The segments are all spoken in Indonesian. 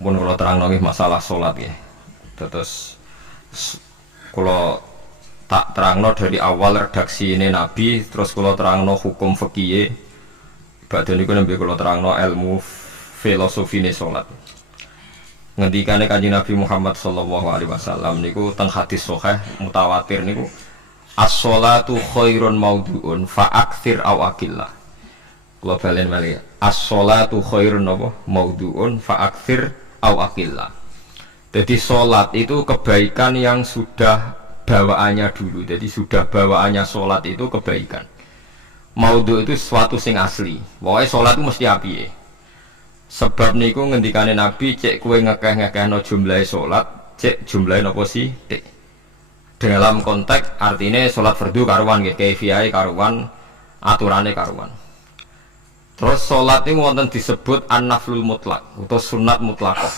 Pun kalau terang nggih masalah sholat ya. Terus kalau tak terangno dari awal redaksi ini Nabi, terus kalau terangno hukum fikih, badhe niku nembe kalau terangno ilmu filosofi ini sholat. Ngendikane Kanjeng Nabi Muhammad sallallahu alaihi wasallam niku teng hadis sahih mutawatir niku as-sholatu khairun maudhu'un fa aktsir aw aqillah. Kula balen malih as-sholatu khairun maudhu'un fa aktsir aw aqillah. Jadi sholat itu kebaikan yang sudah bawaannya dulu. Jadi sudah bawaannya sholat itu kebaikan. Maudhu itu sesuatu sing asli. Pokoknya sholat itu mesti api. Sebab niku ngendikane Nabi cek kue ngekeh-ngekehno jumlahe sholat, cek jumlahe nopo sih? Dalam konteks artinya sholat fardu karuan nggih, kaifiyahe karuan, aturane karuan. Terus sholat ini wonten disebut an-naflul mutlak atau sunat mutlaqah.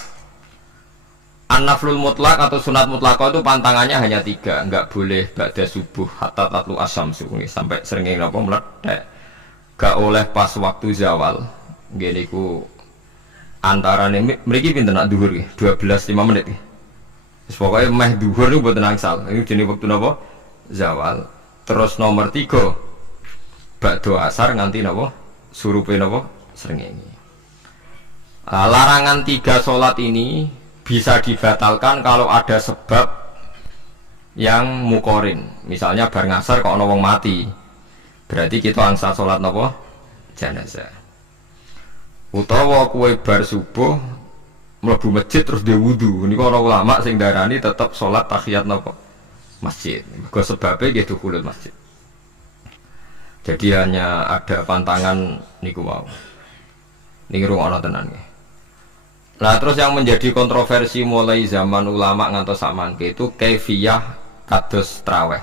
An-naflul mutlak atau sunat mutlaqah itu pantangannya hanya 3, enggak boleh ba'da subuh hatta tatlu asyamsu sampai srengenge napa meledak. Enggak oleh pas waktu zawal. Nggih niku antarane mriki pinten nak dhuwur nggih? 12:05 menit nggih. Wis pokoke meh dhuwur niku mboten angsal. Ini jenenge wektu napa? Zawal. Terus nomor 3 ba'da asar nganti napa? Surupe napa? Srengenge. Larangan 3 salat ini bisa dibatalkan kalau ada sebab yang mukorin. Misalnya bar ngasar kok ana wong mati, berarti kita angsa sholat napa jenazah. Utawa kue bar subuh mlebu masjid terus dia wudu, niku ana ulama sing darani tetep sholat tahiyat napa masjid. Mergo sebabe nggih dukhulul masjid. Jadi hanya ada pantangan niku wau. Niki rumono tenan nggih. Nah terus yang menjadi kontroversi mulai zaman ulama ngantos samangke itu kaifiyah kados traweh.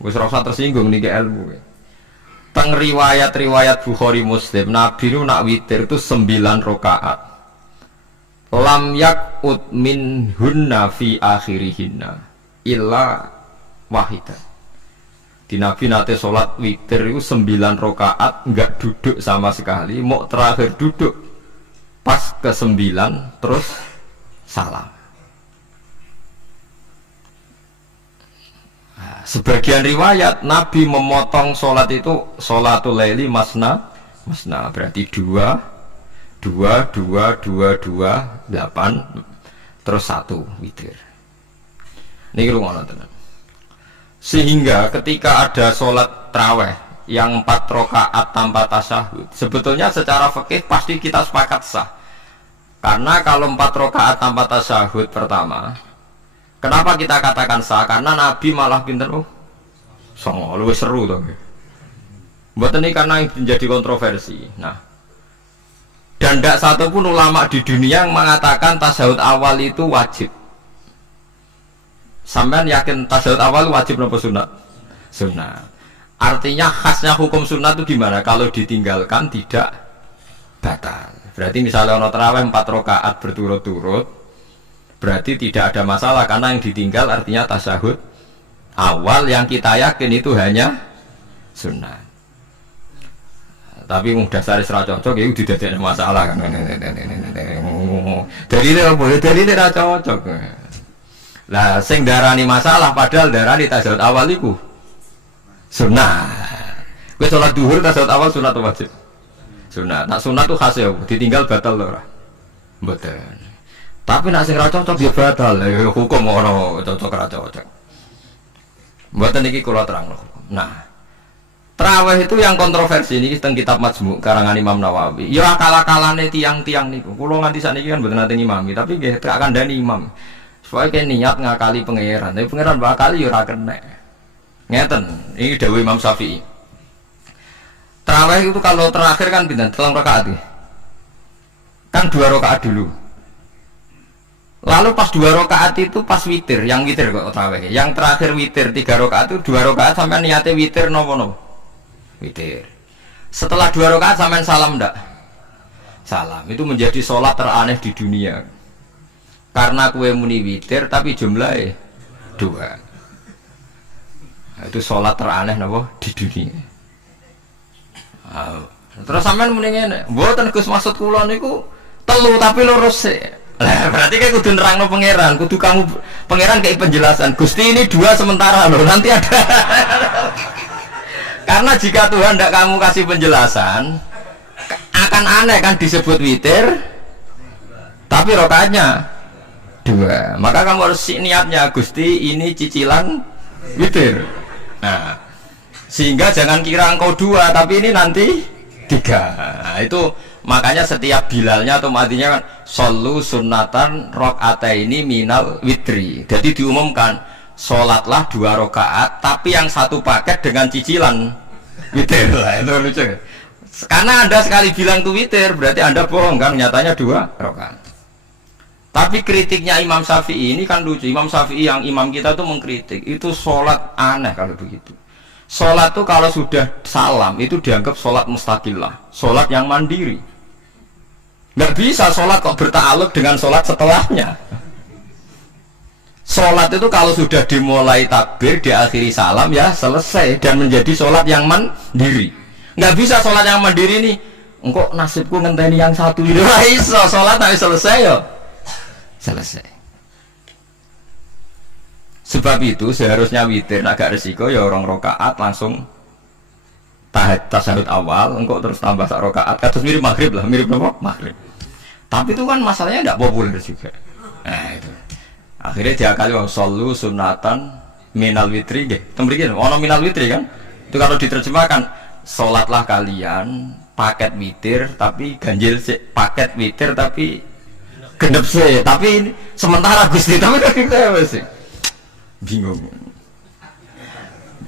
Wis ora usah tersinggung niki ilmu. Teng riwayat-riwayat Bukhari Muslim Nabi nu nak witir itu 9 rakaat. Lam yakut min hunna fi akhirihinna illa wahidah. Di Nabi nate sholat witir itu 9 rakaat enggak duduk sama sekali, mau terakhir duduk pas ke-9 terus salam. Nah, sebagian riwayat Nabi memotong sholat itu sholatul laili masna berarti 2 8 terus 1 witir. Niki rungono tenan. Sehingga ketika ada sholat tarawih yang 4 rakaat tanpa tasyahud, sebetulnya secara fikih pasti kita sepakat sah. Karena kalau 4 rakaat tanpa tasyahud pertama, kenapa kita katakan sah? Karena Nabi malah pinter songo, luwih seru to. Mboten ini karena yang menjadi kontroversi. Nah, dan tidak satu pun ulama di dunia yang mengatakan tasyahud awal itu wajib. Sampean yakin tasyahud awal wajib napa sunat? Sunat. Artinya khasnya hukum sunat itu gimana? Kalau ditinggalkan tidak batal. Berarti misalnya ono tarawih 4 rakaat berturut-turut, berarti tidak ada masalah karena yang ditinggal artinya tasyahud awal yang kita yakin itu hanya sunnah. Tapi dasar ra cocok itu tidak ada masalah kan. Dari ini ra cocok. Lah sing darani masalah padahal darani tasyahud awal iku sunnah. Kowe salat zuhur tasyahud awal sunat atau wajib? Sunat. Nak sunat tuh khas ya, ditinggal batal lho ora. Mboten. Tapi nak sing ra cocok ya batal. Hukum ora cocok ra cocok. Mboten iki kula terangno. Nah, tarawih itu yang kontroversi niki teng kitab Majmu' karangan Imam Nawawi. Ya akal-akalane tiang-tiang niku. Kula nganti sakniki kan mboten nate ngimami, tapi nggih tak kandhani imam. Supaya ke niat ngakali pangeran. Tapi pangeran bakali ya ora kena. Ngeten, ini dawuh Imam Syafi'i. Tarawih itu kalau terakhir kan pinten? 3 rakaat ya? Kan 2 rakaat dulu. Lalu pas 2 rakaat itu pas witir, yang witir kok tarawih. Yang terakhir witir 3 rakaat itu 2 rakaat sampai niatnya witir nopo. Witir. Setelah 2 rakaat sampai salam ndak? Salam. Itu menjadi sholat teraneh di dunia. Karena kue muni witir tapi jumlahnya 2. Nah, itu sholat teraneh nopo di dunia. Terus sampean muni ngene, mboten Gus maksud kula niku telu tapi lurus sih. Lah berarti kayak kudu nerangno pangeran, kudu kamu pangeran kayak penjelasan. Gusti ini dua sementara loh, nanti ada. Karena jika Tuhan tidak kamu kasih penjelasan, akan aneh kan disebut witir, tapi rokaatnya dua. Maka kamu harus niatnya Gusti ini cicilan witir. Nah, sehingga jangan kira engkau dua, tapi ini nanti tiga. Nah, itu makanya setiap bilalnya atau matinya kan solu sunnatan rakaataini minal witri. Jadi diumumkan sholatlah 2 rakaat, tapi yang satu paket dengan cicilan witir. Lah itu lucu. Karena Anda sekali bilang itu witir, berarti Anda bohong kan? Nyatanya 2 rakaat. Tapi kritiknya Imam Syafi'i ini kan lucu. Imam Syafi'i yang imam kita tuh mengkritik itu sholat aneh kalau begitu. Sholat tuh kalau sudah salam itu dianggap sholat mustaqillah, sholat yang mandiri. Nggak bisa sholat kok bertakluk dengan sholat setelahnya. Sholat itu kalau sudah dimulai takbir, diakhiri salam ya selesai dan menjadi sholat yang mandiri. Nggak bisa sholat yang mandiri nih. Engkau nasibku ngenteni yang satu itu. Nggak bisa sholat tapi selesai ya selesai. Sebab itu seharusnya witir agak resiko ya orang rokaat langsung tasahud awal, engkau terus tambah sak rokaat. Kados mirip maghrib lah, mirip apa? Maghrib. Tapi itu kan masalahnya tidak populer juga. Nah itu. Akhirnya diakali wong solu sunatan minal witri nggih. Temriki ono minal witri kan? Itu kalau diterjemahkan salatlah kalian paket witir tapi ganjil sih, paket witir tapi gendep sih. Tapi ini sementara Gusti tapi kita masih bingung.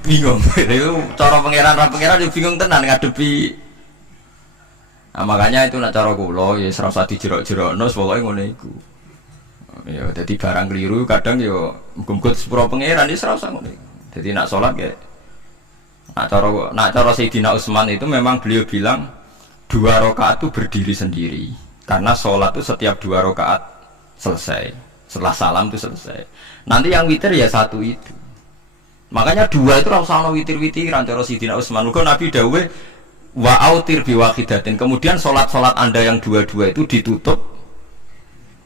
Bingung. Itu cara pangeran juga bingung tenan ngadepi. Nah, makanya itu nak cara kula ya serasa dijerok-jerokno pokoke ngono iku. Ya dadi barang keliru kadang ya muga-muga sepuro pangeran ya serasa ngono iku. Dadi nak salat ya nak cara Sayyidina Utsman itu memang beliau bilang 2 rakaat itu berdiri sendiri. Karena salat itu setiap 2 rakaat selesai. Setelah salam itu selesai. Nanti yang witir ya 1 itu. Makanya 2 itu ora usah ana witir-witiran cara Sayyidina Utsman. Muga Nabi dawuh wa autir biwahidatin. Kemudian sholat-sholat Anda yang 2-2 itu ditutup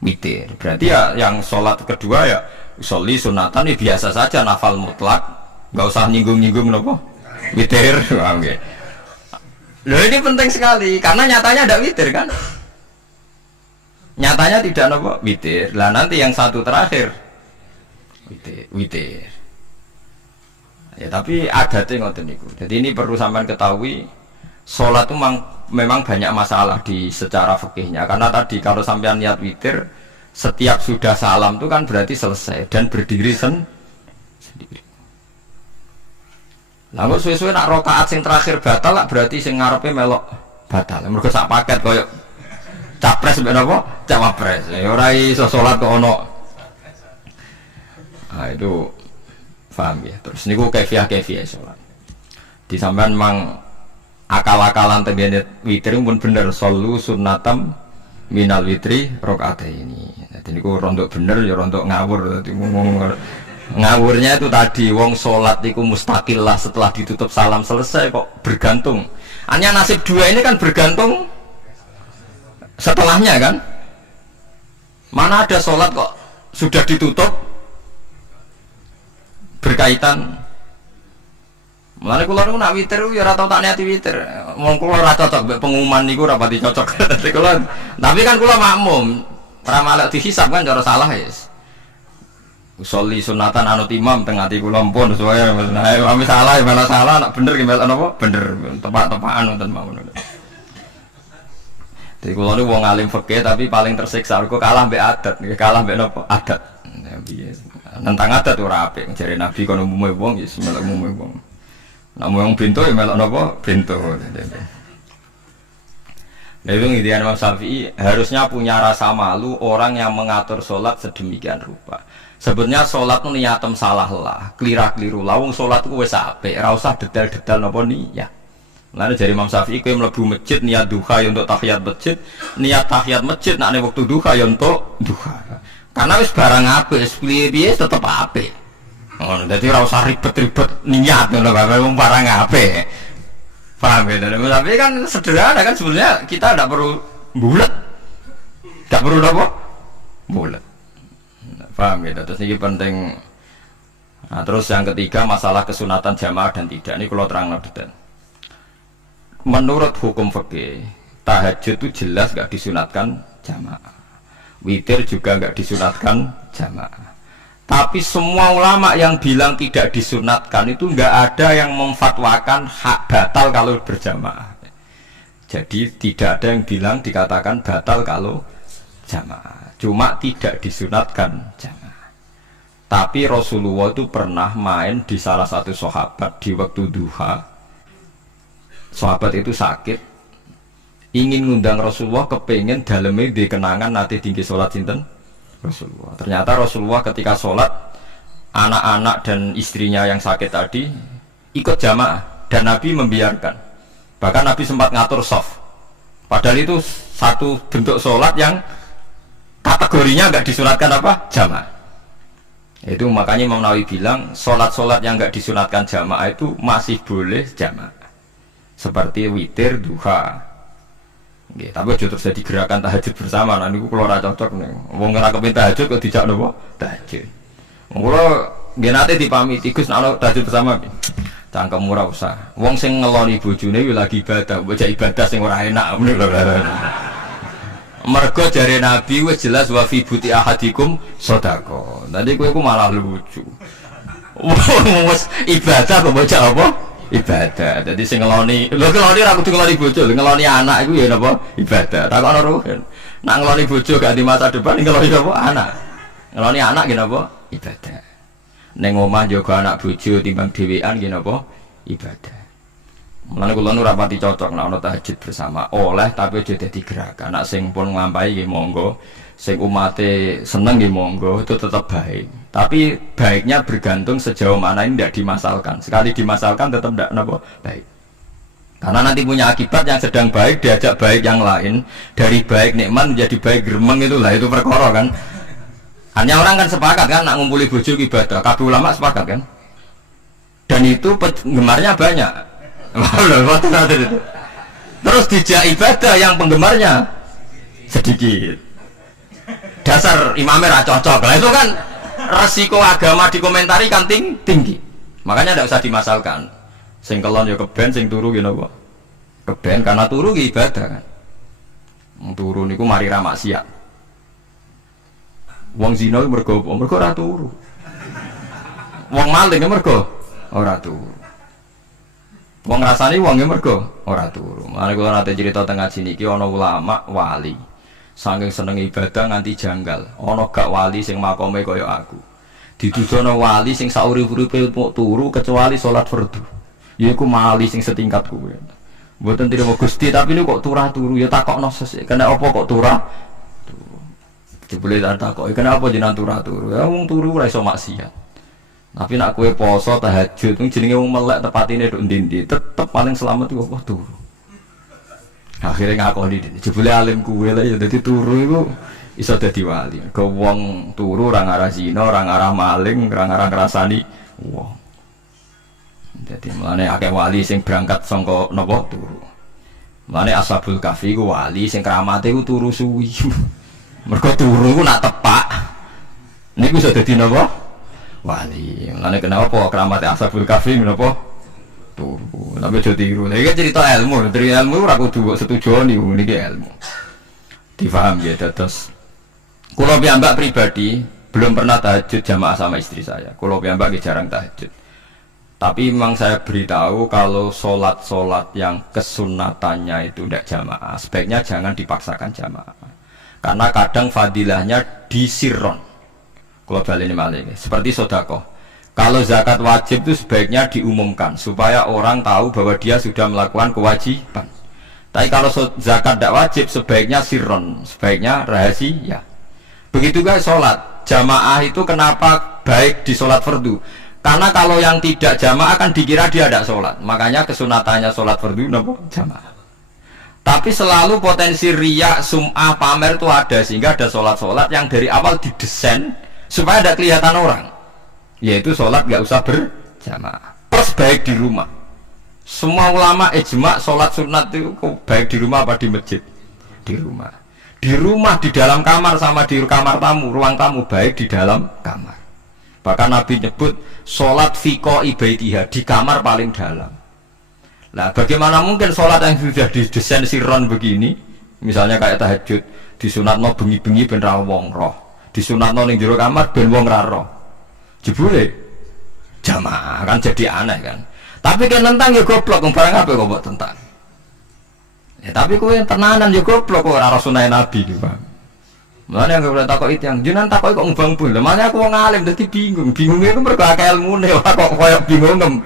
witir. Berarti ya yang sholat kedua ya sholli sunatan ya biasa saja nafal mutlak, nggak usah nyinggung-nyinggung nopo witir. Oke. Loh ini penting sekali karena nyatanya ada witir kan? Nyatanya tidak nopo witir. Lah nanti yang satu terakhir witir. Ya tapi adatnya ngoten niku. Jadi ini perlu sampean ketahui. Sholat itu memang banyak masalah di secara fikihnya karena tadi kalau sampean niat witir setiap sudah salam itu kan berarti selesai dan berdiri sendiri. Lalu suwe-suwe nak rokaat sing terakhir batal lah berarti sing ngarepe melok batal. Mergo sak paket koyo capres mbek napa? Cawapres. Ya ora iso salat kok ono. Nah itu paham ya. Terus niku kaifiah salat. Di sampean mang akal-akalan tengene witir pun bener solu sunnatam minal witri rakaataini. Jadi niku rontok bener ya rontok ngawur. Dadi ngawurnya itu tadi wong salat iku mustaqillah setelah ditutup salam selesai kok bergantung. Hanya nasib 2 ini kan bergantung setelahnya kan. Mana ada salat kok sudah ditutup berkaitan. Mulane kula niku nak witir ya ora tau tak niati witir. Wong kula ora cocok mbek pengumuman niku ora pati cocok. Dadi kula tapi kan kula makmum. Ora malek dihisab kan cara salah ya. Usolli sunatan anut imam teng ati kula mpun sesuai. Nah, ame salah malah salah nak bener ki melok napa? Bener tepak-tepakan wonten mawon. Dadi kula niku wong alim fikih tapi paling tersiksa kok kalah mbek adat, kalah mbek napa? Adat. Ya piye. Nentang adat ora apik. Jare Nabi kono umume wong ya melok umume wong. Namun yang pintu ya melok nopo pintu. Nah itu intinya Imam Syafi'i harusnya punya rasa malu orang yang mengatur sholat sedemikian rupa. Sebenarnya sholat itu niatem salah lah, keliru lah. Wong sholat itu wes apik, ora usah detail-detail nopo niat. Lalu dari Imam Syafi'i kowe mlebu masjid niat duha ya untuk tahiyat masjid, niat tahiyat masjid nak waktu duha ya untuk duha. Karena wis barang apik, wis piye-piye tetep apik. Oh, jadi ora usah ribet-ribet niat ngono Bapak wong barang apik. Paham ya? Tapi kan sederhana kan sebenarnya kita tidak perlu bulat. Gak perlu apa? Bulat. Paham ya? Terus ini penting. Nah, terus yang ketiga masalah kesunatan jamaah dan tidak. Ini kalau terang detail. Menurut hukum fikih, tahajud itu jelas gak disunatkan jamaah. Witir juga gak disunatkan jamaah. Tapi semua ulama yang bilang tidak disunatkan itu gak ada yang memfatwakan hak batal kalau berjamaah. Jadi tidak ada yang bilang dikatakan batal kalau jamaah. Cuma tidak disunatkan jamaah. Tapi Rasulullah itu pernah main di salah satu sahabat di waktu duha. Sahabat itu sakit, ingin ngundang Rasulullah, kepengen dalamnya dikenangan nanti tinggi sholat sinten Rasulullah. Ternyata Rasulullah ketika sholat, anak-anak dan istrinya yang sakit tadi ikut jamaah dan Nabi membiarkan. Bahkan Nabi sempat ngatur shaf. Padahal itu satu bentuk sholat yang kategorinya nggak disunatkan apa? Jamaah. Itu makanya Imam Nawawi bilang sholat-sholat yang nggak disunatkan jamaah itu masih boleh jamaah. Seperti witir, duha. Nggih, tapi aja terus jadi gerakan tahajud bersama. Nah niku kula ora cocok nih. Wong ora kepengin tahajud kok dijak napa? Tahajud. Kula nggih nate dipamiti Gus nek tahajud bersama. Cangkem ora usah. Wong sing ngeloni bojone yo lagi ibadah, bocah ibadah sing ora enak ngono lho. Mergo jare Nabi wis jelas wa fi buti ahadikum sedekah. Nanti kowe ku malah lucu. Wis ibadah kok bocah apa? Ibadah. Jadi sing ngeloni, lho ngeloni ra kudu ngeloni bojo, ngeloni anak iku ya napa? Ibadah. Takono ruhen. Nak ngeloni bojo gak di masa depan ngeloni apa? Anak. Ngeloni anak nggih napa? Ibadah. Ning omah jaga anak bojo timbang dhewean nggih napa? Ibadah. Mulane kula nu rapati cocok nek ana tahajud bersama. Oleh tapi aja dadi gerakan. Nek sing pun nglampahi nggih monggo, sing umate seneng nggih monggo, itu tetap baik. Tapi baiknya bergantung sejauh mana ini tidak dimasalkan. Sekali dimasalkan tetap tidak napa baik. Karena nanti punya akibat yang sedang baik diajak baik yang lain, dari baik nikmat menjadi baik gremeng itulah itu perkara kan. Hanya orang kan sepakat kan nak ngumpuli bojo ibadah. Kabeh ulama sepakat kan. Dan itu penggemarnya banyak. Terus dijak ibadah yang penggemarnya sedikit. Dasar imamnya ra cocok. Lah itu kan resiko agama dikomentari kan tinggi. Makanya tidak usah dimasalkan. Sing kelon ya keben, sing turu ya napa? Keben karena turu ki ibadah kan. Turu niku mari ra maksiat. Wong zina mergo ora turu. Wong maling mergo ora turu. Wong ngrasani wong mergo ora turu. Mane kula nate cerita teng ngaji niki ana ulama wali. Saking seneng ibadah nganti janggal. Ana gak wali sing makome kaya aku. Didudono wali sing saurip-uripe turu kecuali salat fardu. Yaiku wali sing setingkat kuwe. Mboten trimo Gusti tapi niku kok turah turu ya takokno sesuk. Kena apa kok turah? Turu. Jebule tak takoki kenapa jenengan turah turu? Ya wong turu ora iso maksiat. Tapi nak kue poso tahajud, jenenge wong melek tepatine nduk ndi-ndi, tetep paling selamat iku apa turu. Akhire ngakoni dene. Jebule alim kuwe lha ya dadi turu iku iso dadi wali. Go wong turu ora ngarah zina, ora ngarah maling, ora ngarah ngrasani wong. Dadi mulane akeh wali sing berangkat saka napa turu. Mulane Ashabul Kahfi ku wali sing kramate ku turu suwi. Mergo turu ku nak tepak. Niku iso dadi napa? Wali, mulane kenapa keramat Ashabul Kahfi menapa turu. Tapi aja tiru. Iki cerita ilmu, dari ilmu ora kudu setuju niku niki ilmu. Difaham ya terus. Kula piyambak pribadi belum pernah tahajud jamaah sama istri saya. Kula piyambak jarang tahajud. Tapi memang saya beritahu kalau sholat-sholat yang kesunatannya itu tidak jamaah, sebaiknya jangan dipaksakan jamaah. Karena kadang fadilahnya disirron. Kalau balik ini malah seperti sedekah. Kalau zakat wajib itu sebaiknya diumumkan supaya orang tahu bahwa dia sudah melakukan kewajiban. Tapi kalau zakat tidak wajib sebaiknya sirron, sebaiknya rahasia. Begitu guys sholat jamaah itu kenapa baik di sholat fardu? Karena kalau yang tidak jamaah akan dikira dia tidak sholat. Makanya kesunatannya sholat fardu nopo jamaah. Tapi selalu potensi riya, sum'ah, pamer itu ada sehingga ada sholat-sholat yang dari awal didesain supaya tidak kelihatan orang, yaitu sholat gak usah berjamaah. Terus baik di rumah. Semua ulama ijma sholat sunat itu baik di rumah apa di masjid? Di rumah. Di rumah, di dalam kamar sama di kamar tamu, ruang tamu baik di dalam kamar. Bahkan Nabi nyebut sholat fiko ibaitiha di kamar paling dalam. Nah, bagaimana mungkin sholat yang sudah didesain siron begini, misalnya kayak tahajud, disunatno bengi-bengi ben ra wong roh, disunatno ning jero kamar ben wong ra roh. Jebule jamaah kan jadi aneh kan. Tapi kan tentang ya goblok, barang apa kok mbok tentang. Ya tapi kowe tenanan ya goblok kok ora sunah Nabi iki, Pak. Mulane yang ora takok itu yang jenengan takok kok ngubang pun. Lah makane aku wong alim dadi bingung. Bingungnya iku mergo akeh ilmune ora kok koyo bingung.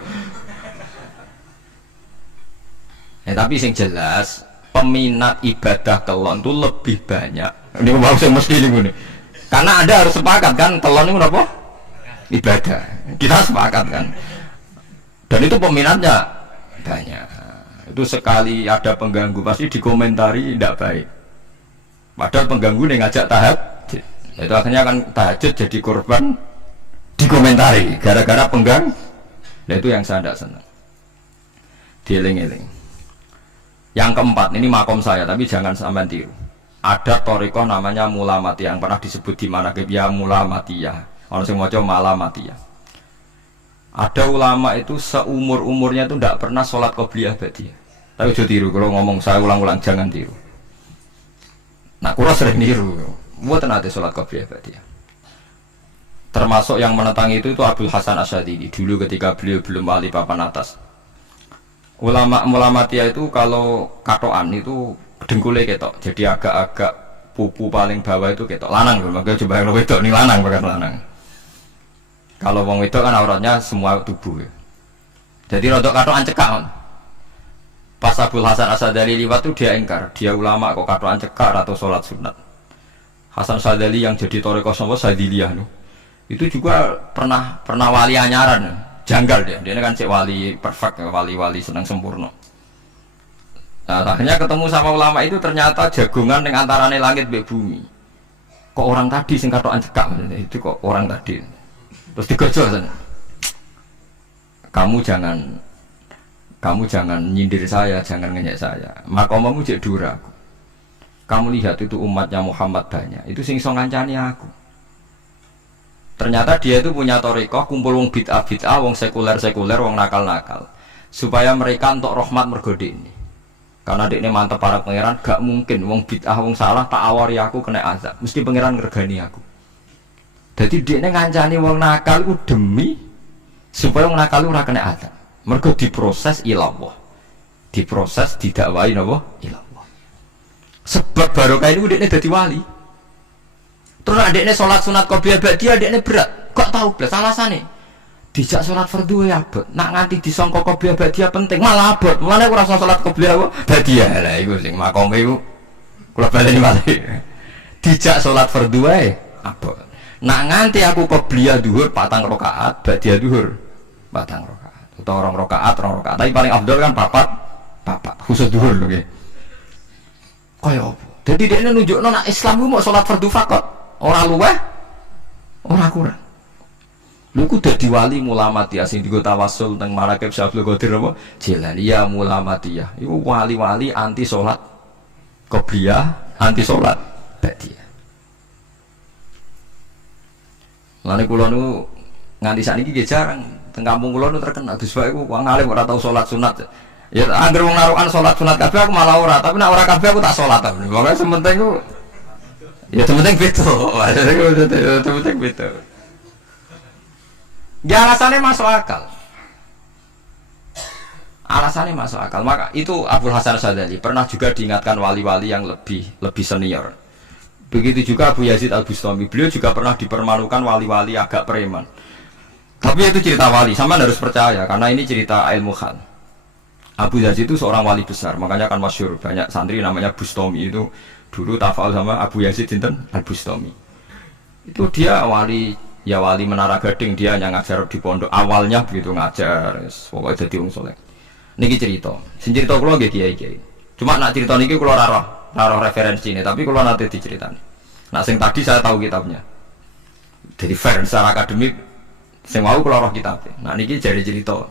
Ya tapi sing jelas peminat ibadah kelon itu lebih banyak. Ini mau saya mesti ini. Karena Anda harus sepakat kan kelon itu apa? Ibadah. Kita sepakat kan. Dan itu peminatnya banyak. Itu sekali ada pengganggu pasti dikomentari tidak baik. Padahal pengganggu yang ngajak tahajud, itu akhirnya kan tahajud jadi korban dikomentari gara-gara pengganggu. Nah itu yang saya tidak senang. Dieling-eling. Yang keempat ini makom saya, tapi jangan sampai tiru. Ada torikoh namanya Mulamatiyah yang pernah disebut di mana ya Mulamatiyah. Orang yang mau coba Malamatiyah. Ada ulama itu seumur umurnya itu tidak pernah sholat qobliyah ba'diyah. Tapi jangan tiru, kalau ngomong saya ulang-ulang jangan tiru. Nah, kurang sering tiru. Buat nanti sholat qobliyah ba'diyah. Termasuk yang menentang itu Abdul Hasan Asy'adili dulu ketika beliau belum wali papan atas. Ulama Mulamatiyah itu kalau katoan itu dengkulnya ketok, jadi agak-agak pupu paling bawah itu ketok lanang. Makanya coba yang wedok ini lanang bukan lanang. Kalau wong wedok kan auratnya semua tubuh. Jadi rodok katoan cekak. Pas Abdul Hasan Asy'adili liwat itu dia ingkar, dia ulama kok katoan cekak atau sholat sunat. Hasan Asy'adili yang jadi thariqah sama Syadziliyah itu juga pernah wali anyaran. Janggal dia kan cek wali perfect, wali senang sempurna. Nah, akhirnya ketemu sama ulama itu ternyata jagungan dengan antarane langit be bumi. Kok orang tadi sing katokan cekak itu kok orang tadi. Terus digojol sana. Kamu jangan nyindir saya, jangan ngenyek saya. Makomamu jek dura aku. Kamu lihat itu umatnya Muhammad banyak. Itu sing iso ngancani aku. Ternyata dia itu punya thariqah kumpul wong bid'ah, wong sekuler, wong nakal. Supaya mereka untuk rahmat mergode ini. Karena dia ini mantep para pangeran, gak mungkin wong bid'ah, wong salah tak awari aku kena azab. Mesti pangeran ngergani aku. Jadi dia ini ngancani wong nakal itu demi supaya wong nakal itu ora kena azab. Mergo diproses ilallah. Diproses didakwai napa? Ilallah. Sebab barokah ini dia dadi wali. Terus adeknya sholat sunat qobliyah ba'diyah adeknya berat. Kok tahu belas alasannya? Dijak sholat fardu ya abot. Nak nganti disangka qobliyah ba'diyah penting malah abot. Mulane aku rasa sholat qobliyah ba'diyah. Lah iku sing makome iku kula baleni malih. Dijak sholat fardu ae abot. Nak nganti aku qobliyah dhuwur 4 rakaat, ba'diyah dhuwur 4 rakaat. Utawa 2 rakaat, 2 rakaat. Tapi paling afdal kan papat khusus dhuwur lho nggih. Kaya apa? Jadi dia nunjukno nak Islam ku mau sholat fardu faqat. Orang luweh, orang kurang. Lu kudu dadi wali Mulamatiyah sing digo tawasul teng Marakib Syabul Qadir apa? Jilaniyah Mulamatiyah. Iku wali-wali anti salat qobliyah, anti salat ba'diyah. Lane kula nu nganti sakniki nggih jarang teng kampung kula nu terkenal Gus Pak iku wong alim ora tau salat sunat. Ya anggere wong narukan salat sunat kabeh aku malah ora, tapi nek ora kabeh aku tak salat. Pokoke sementing ku ya penting betul, penting betul. Ya alasannya masuk akal. Alasannya masuk akal. Maka itu Abdul Hasan Asy'adili pernah juga diingatkan wali-wali yang lebih senior. Begitu juga Abu Yazid Al-Bustami. Beliau juga pernah dipermalukan wali-wali agak preman. Tapi itu cerita wali, sama harus percaya karena ini cerita ilmu hal. Abu Yazid itu seorang wali besar, makanya kan masyhur banyak santri namanya Bustami itu. Dulu tafal sama Abu Yazid Sinten Al-Bustami. Itu dia wali Menara Gading, dia yang ngajar di pondok. Awalnya begitu ngajar, pokoknya jadi wong saleh. Niki cerita. Sing cerita kula nggih kiai-kiai. Cuma nak cerita niki kula ora roh referensi ini, tapi kula nate diceritani. Nah sing tadi saya tahu kitabnya. Jadi fair secara akademik sing mau kula roh kitabnya. Nah niki jadi cerita.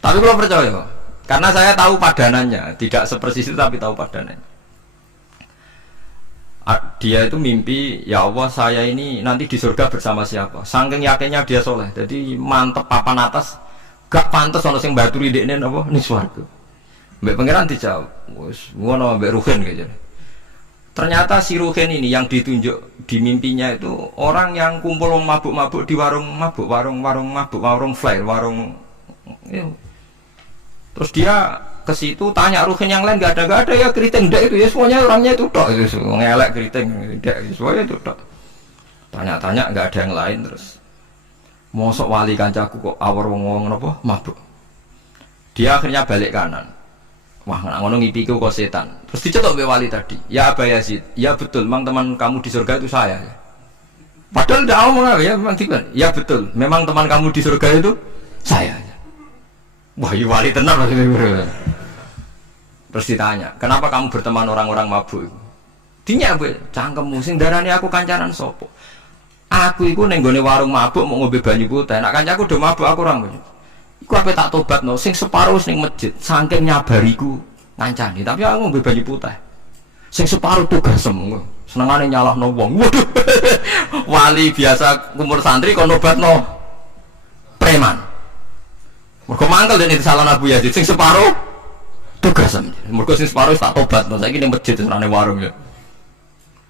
Tapi kula percaya karena saya tahu padanannya, tidak sepersis itu tapi tahu padanannya. Dia itu mimpi, ya Allah saya ini nanti di surga bersama siapa. Saking yakinnya dia soleh, jadi mantep papan atas, gak pantas ono sing baturi dekne apa ning swarga. Mbak pangeran dijawab, wis ngono mbak Ruhin gitu. Ternyata si Ruhin ini yang ditunjuk di mimpinya itu orang yang kumpul mabuk-mabuk di warung mabuk, warung mabuk, warung flare, warung ya. Terus dia ke situ tanya Ruhin yang lain gak ada ya keriting ndak itu ya semuanya orangnya itu tok itu ngelek keriting ndak semuanya itu tok. Tanya-tanya nggak ada yang lain terus. Mosok wali kancaku kok awor wong napa mabuk. Dia akhirnya balik kanan. Wah ngono ngipiku kok setan. Terus dicetok mbek wali tadi. Ya Aba Yazid, ya betul memang teman kamu di surga itu saya. Padahal ndak ngomong ya memang tiba. Ya betul, memang teman kamu di surga itu saya. Wah, iya wali tenang maksudnya. Terus ditanya, kenapa kamu berteman orang-orang mabuk? Dinya gue, cangkemmu sing darani aku kancanan sopo. Aku iku ning gone warung mabuk mau ngombe banyu putih. Nek kancaku do mabuk aku ora banyu. Iku ape tak tobatno sing separuh ning masjid, saking nyabariku ngancani, tapi aku ngombe banyu putih. Sing separuh tugasem. Senengane nyalahno wong. Waduh. Wali biasa kumpul santri kon nobatno preman. Mergo mangkel den salah Abu Yazid sing separuh tugasem. Mergo sing separuh tak tobatno. Saiki ning masjid senengane warung ya.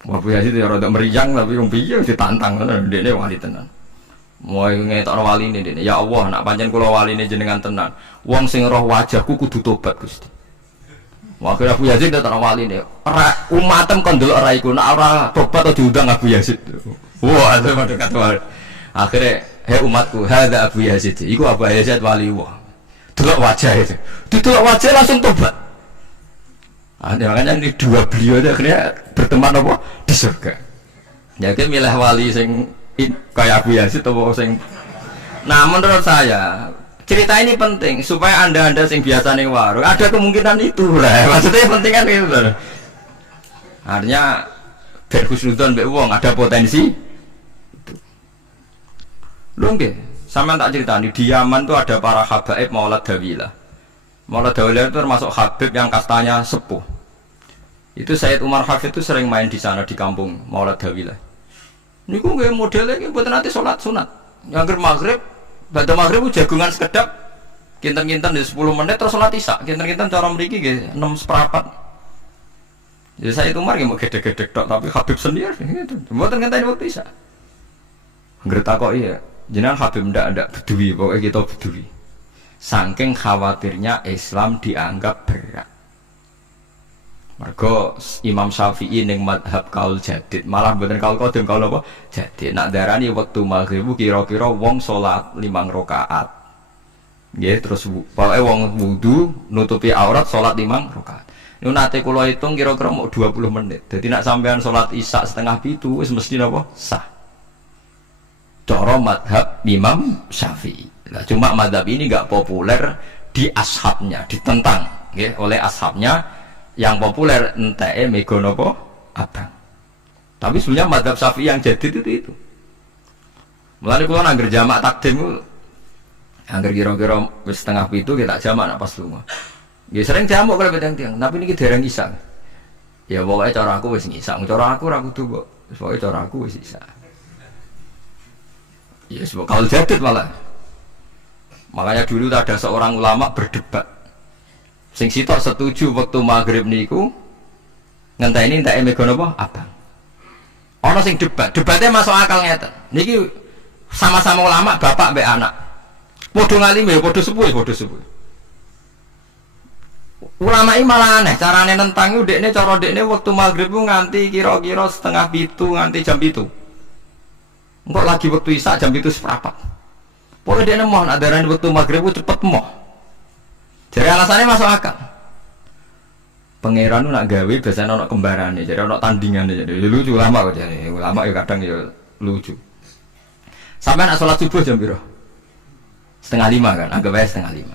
Abu Yazid ya rada meriang tapi wong piye ditantang ngono ndekne wali tenan. Mulai ngetokno waline ndekne. Ya Allah, nak pancen kula waline jenengan tenan. Wong sing roh wajahku kudu tobat Gusti. Wakil Abu Yazid datang waline. Ora umatem kon delok ora iku, nak ora tobat atau diundang Abu Yazid. Wah, itu padha kata. Akhire hei umatku, hadza Abu Yazid. Iku Abu Yazid wali Allah. Delok wajah itu. Delok wajah langsung tobat. Makanya ini dua beliau itu akhirnya berteman apa di surga. Jadi milih wali sing kayak Abu Yazid atau sing. Nah menurut saya cerita ini penting supaya anda sing biasa nih warung ada kemungkinan itu lah. Maksudnya penting kan itu. Artinya berkhusnudon be wong ada potensi. Lho nggih, sampean tak ceritani di Yaman tuh ada para habaib Maulad Dawilah. Maulad Dawilah itu termasuk habib yang kastanya sepuh. Itu Sayyid Umar Hafid itu sering main di sana di kampung Maulad Dawilah. Niku nggih modelnya nggih mboten nate salat sunat. Yang maghrib, badhe maghrib jagungan sekedap kinten-kinten di 10 menit terus salat isya. Kinten-kinten cara mriki nggih 6:04. Ya Sayyid Umar nggih mau gedhe-gedhe tok tapi Habib sendiri gitu. Mboten ngenteni waktu isya. Anggere takoki ya, jenengan Habib ndak bedui, pokoke kita bedui. Saking khawatirnya Islam dianggap berat. Mergo Imam Syafi'i ning madhab kaul jadid, malah mboten kaul qadim kaul apa? Jadid. Nak darani wektu maghrib kira-kira wong salat 5 rakaat. Nggih, terus pokoke wong wudu nutupi aurat salat 5 rakaat. Niku nate kula hitung kira-kira mau 20 menit. Dadi nak sampean salat isya 6:30 wis mesti napa? Sah. Cara madhab Imam Syafi'i. Nah, cuma madhab ini nggak populer di ashabnya, ditentang okay, oleh ashabnya. Yang populer enteke mega napa abang. Tapi sebenarnya madhab Syafi'i yang jadid itu. Mulane kula nangger jamak takdim ku angger kira-kira wis 6:30 kita jamak nak pas lunga. Nggih sering jamak kalau tiang-tiang, tapi niki dereng isa. Ya pokoke cara aku wis ngisa, cara aku ora kudu kok. Pokoke cara aku wis isa. Ya sebab kalau jadid malah. Makanya dulu ada seorang ulama berdebat. Sing sitok setuju waktu maghrib niku ngenteni entek mega napa abang. Ana sing debatnya masuk akal ngeten. Niki sama-sama ulama bapak mbek anak. Padha ngalime padha sepuh. Ulama iki malah aneh carane nentang ku dekne cara dekne waktu maghrib ku nganti kira-kira 6:30 nganti jam 7. Engko lagi waktu isya jam 7:04. Pokoke dekne mohon adarane waktu maghrib ku cepet moh. Jadi alasannya masuk akal. Pangeran nak gawe biasanya ono kembarane, jadi ono tandingan jadi lucu ulama kok jadi ulama ya kadang ya lucu. Sampai nak sholat subuh jam piro? 4:30 kan, anggap aja 4:30.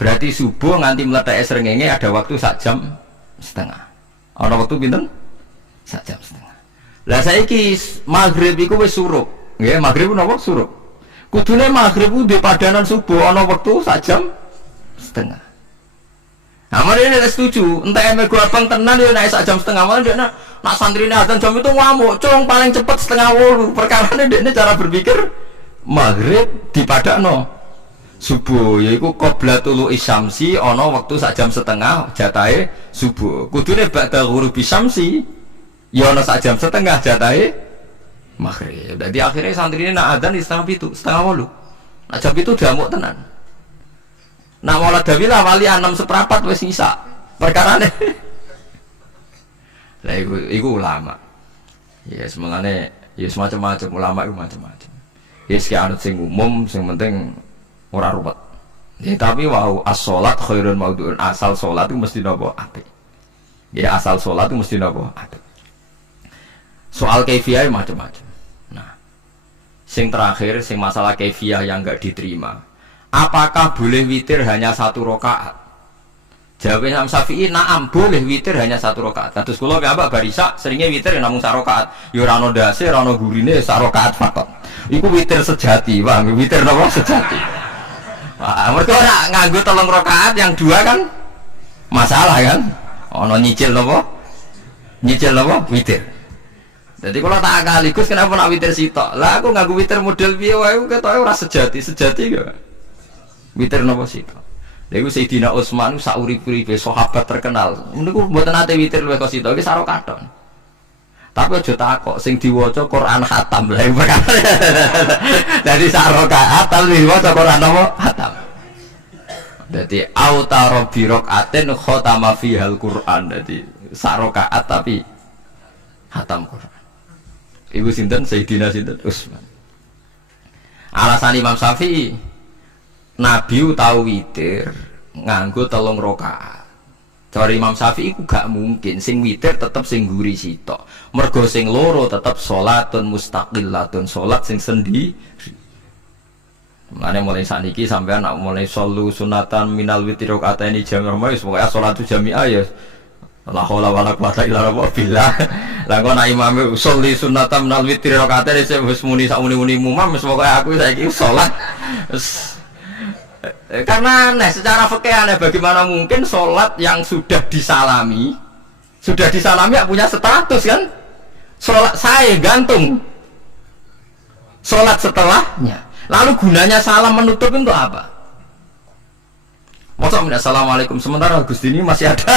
Berarti subuh nganti meletak srengenge ada waktu 1 jam setengah. Ono waktu pinten? 1 jam setengah. Lah saiki maghrib iku wis surup. Nggih, maghrib napa surup. Kudune maghrib ku di padanan subuh ono waktu 1 jam setengah. Nah, mereka tidak setuju. Entah emang gua abang tenan dia naik 1 jam setengah malah dia nak Nak santrine adzan jam itu ngamuk, cung paling cepet 7:30. Perkarane dekne cara berpikir maghrib dipadakno subuh, yaiku qoblatul isyamsi ana wektu sak jam setengah jatahe subuh. Kudune ba'da ghurubi syamsi ya ana sak jam setengah jatahe maghrib. Jadi akhirnya santrine nak adzan di 7:30. Nak jam itu diamuk tenan. Nak malah dawilah wali 6:15 wis isa. Perkarane lah iku ulama. Ya semengane ya semacam-macam ulama iku macam-macam. Ya sing anut sing umum sing penting ora ruwet. Ya tapi wau as-shalat khairun maudhu'un, asal salat itu mesti napa apik. Ya asal salat itu mesti napa apik. Soal kaifiyah macam-macam. Nah, sing terakhir sing masalah kaifiyah yang enggak diterima. Apakah boleh witir hanya 1 rakaat? Jawabnya Imam Syafi'i, na'am boleh witir hanya 1 rakaat. Terus kula piyambak barisa seringnya witir namung 1 rakaat. Ya ora ono ndase, ora ono gurine 1 rakaat fakot. Iku witir sejati, Bang. Witir napa sejati? Wah, mergo ora nganggo 3 rakaat yang 2 kan masalah kan? Ono nyicil napa? Nyicil napa? Witir. Jadi kalau tak akaligus kenapa nak witir sitok? Lah aku nganggo witir model piye wae ketoke ora sejati. Sejati gak? Witir napa sitok? Lha iku Sayyidina Utsman sak urip-uripe sahabat terkenal. Niku mboten nate witir luwih kok sitok iki saro katon. Tapi aja takok sing diwaca Quran khatam lha perkara. Dadi sak rakaat diwaca Quran apa? Khatam. Dadi autara bi rakaatin khatama fihal Quran. Dadi sak rakaat tapi khatam Quran. Ibu sinten Sayyidina sinten Utsman. Alasan Imam Syafi'i Nabi tahu witir nganggo 3 rakaat. Cara Imam Syafi'i ku gak mungkin sing witir tetep sing guri sitok. Mergo sing loro tetep salatun mustaqillatun, salat sing sendiri. Mane mulai saniki sampean nak mulai solu sunatan minal witir rakaat ini jami'ah wis pokoke salatu jami'ah ya. La haula wala quwata illa billah. Lah kok nak imame sholli sunatan minal witir rakaat ini wis muni sak muni-muni mumam wis pokoke aku saiki salat. Karena secara fikih aneh, bagaimana mungkin sholat yang sudah disalami ya punya status kan? Sholat saya gantung sholat setelahnya. Lalu gunanya salam menutup untuk apa? Masa minta assalamualaikum sementara Gusti ini masih ada.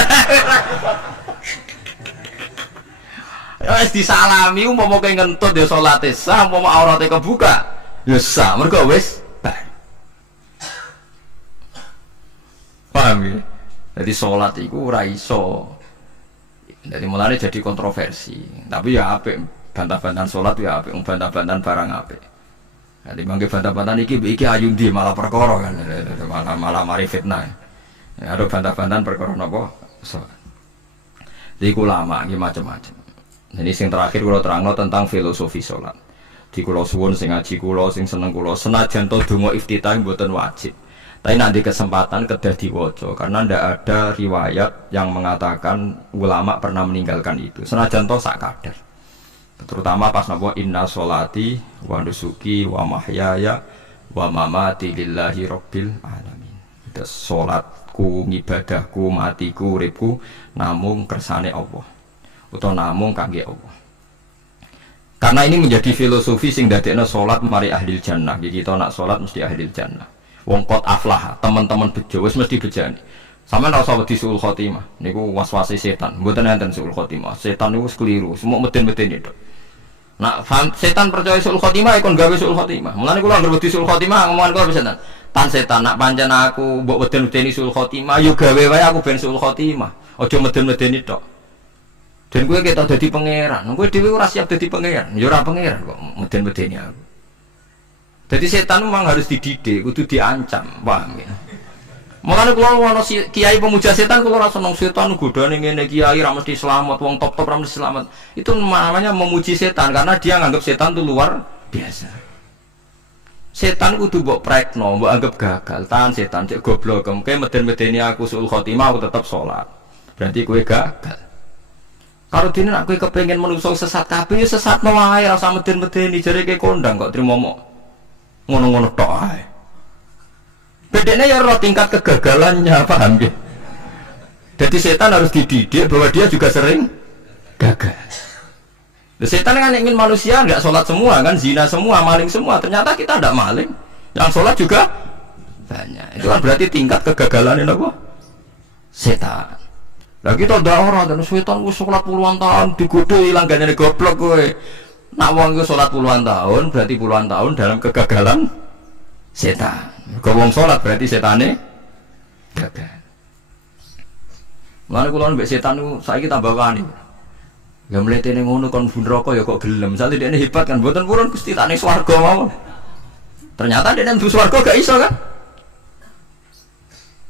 Wis disalami umpama kowe ngentut ya salate sah, umpama aurate kebuka ya sah, mergo wis paham ya? Jadi sholat itu ora iso. Jadi mulanya jadi kontroversi. Tapi ya apik bantah-bantahan sholat ya apik, bantah-bantahan barang apik. Jadi mangke bantah-bantahan iki ayundi malah perkara kan, malah mari fitnah. Ya ada bantah-bantahan perkara napa? Sholat. Jadi ulama iki macam-macam. Jadi sing terakhir kula terangno tentang filosofi sholat. Di kula suwun sing ngaji kula sing seneng kula senajan to donga iftitah mboten wajib. Tapi nanti kesempatan kedah diwaca karena ndak ada riwayat yang mengatakan ulama pernah meninggalkan itu. Senajan toh sak kadar. Terutama pas napa inna sholati wa nusuki wa mahyaya wa mamati lillahi rabbil alamin. Terus salatku, ngibadahku, matiku, uripku namung kersane Allah. Utawa namung kangge Allah. Karena ini menjadi filosofi sing dadekno salat mari ahli jannah. Jadi kita nak salat mesti ahli jannah. Wong kot aflah, teman-teman bejo wis mesti bejani. Sampeyan ora usah wedi suul khotimah. Niku waswase setan. Mboten enten suul khotimah. Setan niku wis keliru, semua meden-meden itu. Nak setan percaya suul khotimah ikon gawe suul khotimah. Mulane kula anggere wedi suul khotimah ngomongan kula setan. Tan setan nak pancen aku mbok meden-medeni suul khotimah, yo gawe wae aku ben suul khotimah. Aja meden-medeni tok. Dan kowe ketok dadi pangeran. Kowe dhewe ora siap dadi pangeran. Ya ora pangeran kok meden-medeni aku. Jadi setan memang harus dididik, kudu diancam, paham ya? Makanya kalau ono kiai pemuja setan, kalau rasa nong setan godane ngene kiai ra mesti selamat, wong top-top ra mesti selamat. Itu namanya memuji setan karena dia nganggap setan itu luar biasa. Setan kudu mbok prekno, mbok anggap gagal. Tahan setan cek goblok, kowe meden-medeni aku suul khotimah aku tetap salat. Berarti kowe gagal. Kalau dene nek kowe kepengin menungso sesat kabeh ya sesatno wae, ra usah meden-medeni jare kowe kondang kok trimo mok. Ngono-ngono tok ae. Bedanya ya roh tingkat kegagalannya, paham ya? Jadi setan harus dididik bahwa dia juga sering gagal. Setan kan ingin manusia nggak sholat semua kan, zina semua, maling semua. Ternyata kita tidak maling, yang sholat juga banyak. Itu kan berarti tingkat kegagalan itu apa? Setan. Lah kita ndak ora dan setan wis sholat puluhan tahun digodoh ilang gane goblok kowe. Nak wong iku sholat puluhan tahun berarti puluhan tahun dalam kegagalan setan. Kau wong sholat berarti setane gagal. Mulane kula mbek setan niku saiki tambah wani. Ya mletene ngono kon bun neraka ya kok gelem. Misale dekne hebat kan mboten purun Gusti tak ning swarga mawon. Ternyata dekne mlebu swarga gak iso kan.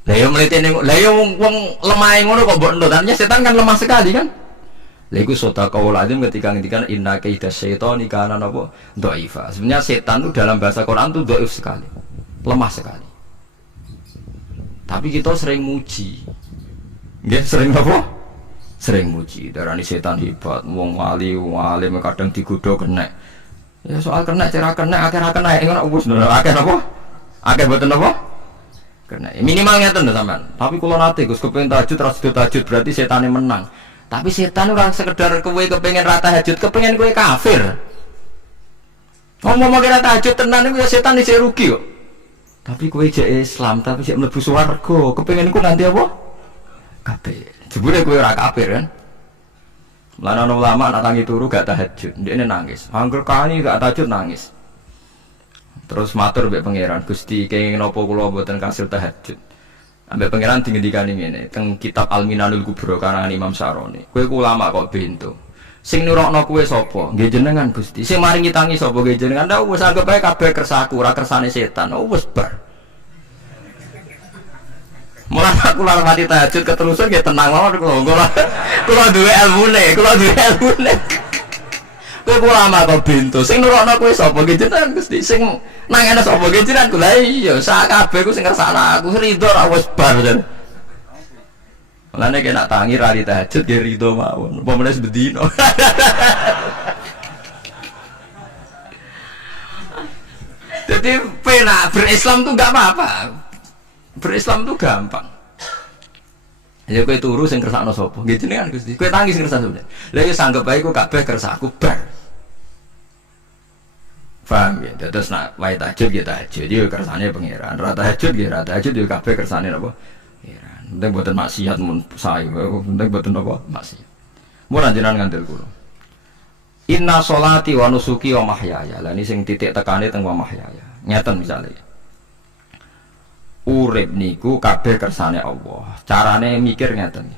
Lah ya mletene lah ya wong lemah ngono kok mbok entuk. Ternyata setan kan lemah sekali kan. Lha iku sedekah lazim ketika ngendikan inna kaida syaitani kana napa dhaifa. Sebenarnya setan itu dalam bahasa Quran itu dhaif sekali. Lemah sekali. Tapi kita sering muji. Nggih, sering apa? Sering muji, darani setan hebat, wong wali kadang digodho kena. Ya soal kena cara kena akeh kena ngono wis akeh napa? Akeh mboten napa? Kena. Minimal ngeten lho sampean. Tapi kula nate Gus kepengin tahajud terus tahajud berarti setane menang. Tapi setan ora sekedar kowe kepengin ra tahajud, kepengin kowe kafir. Ngomong kira tahajud tenan iku ya setan isih rugi kok. Tapi kowe jek Islam, tapi jek mlebu swarga, kepengin ku nanti apa? Kafir. Jebule kowe ora kafir kan. Lan ana ulama nak tangi turu gak tahajud, ndekne nangis. Angger kani gak tahajud nangis. Terus matur mbek pangeran, Gusti kenging napa kula mboten kasil tahajud. Ambek pangeran dingendikani ngene, teng kitab Al-Minanul Kubra karangan Imam Saroni. Kowe ku ulama kok bento. Sing nurokno kowe sapa? Nggih jenengan Gusti. Sing maringi tangi sapa? Nggih jenengan. Ndak wis anggap ae kabeh kersaku, ora kersane setan. Oh wis bar. Mulane aku lara mati tahajud keterusan ya tenang mawon kula duwe ilmune, Kowe ulama kok bento. Sing nurokno kowe sapa? Nggih jenengan Gusti. Sing nangene sapa? Nggih jenengan. Lha iya, sak kabeh ku sing kersane aku ridho ra wis bar. Mulane kena tangi ra tahajud nggih ridho mawon. Apa meneh bedino. Jadi penak berislam tuh gak apa-apa. Berislam tuh gampang. Ya kowe turu sing kersakno sapa? Nggih jenengan Gusti. Kowe tangi sing kersakno. Lah ya sanggep bae kowe kabeh kersakku bar. Paham ya? Terus nak wae tahajud ya tahajud yo kersane pangeran. Ra tahajud ya ra tahajud yo kabeh kersane napa? Pangeran. Penting mboten maksiat mun sae. Penting mboten napa? Maksiat. Mun jenengan ngandel kula. Inna sholati wa nusuki wa mahyaya. Lah ini sing titik tekane teng wa mahyaya. Ngeten misale. Urip niku kabeh kersane Allah. Carane mikir ngeten.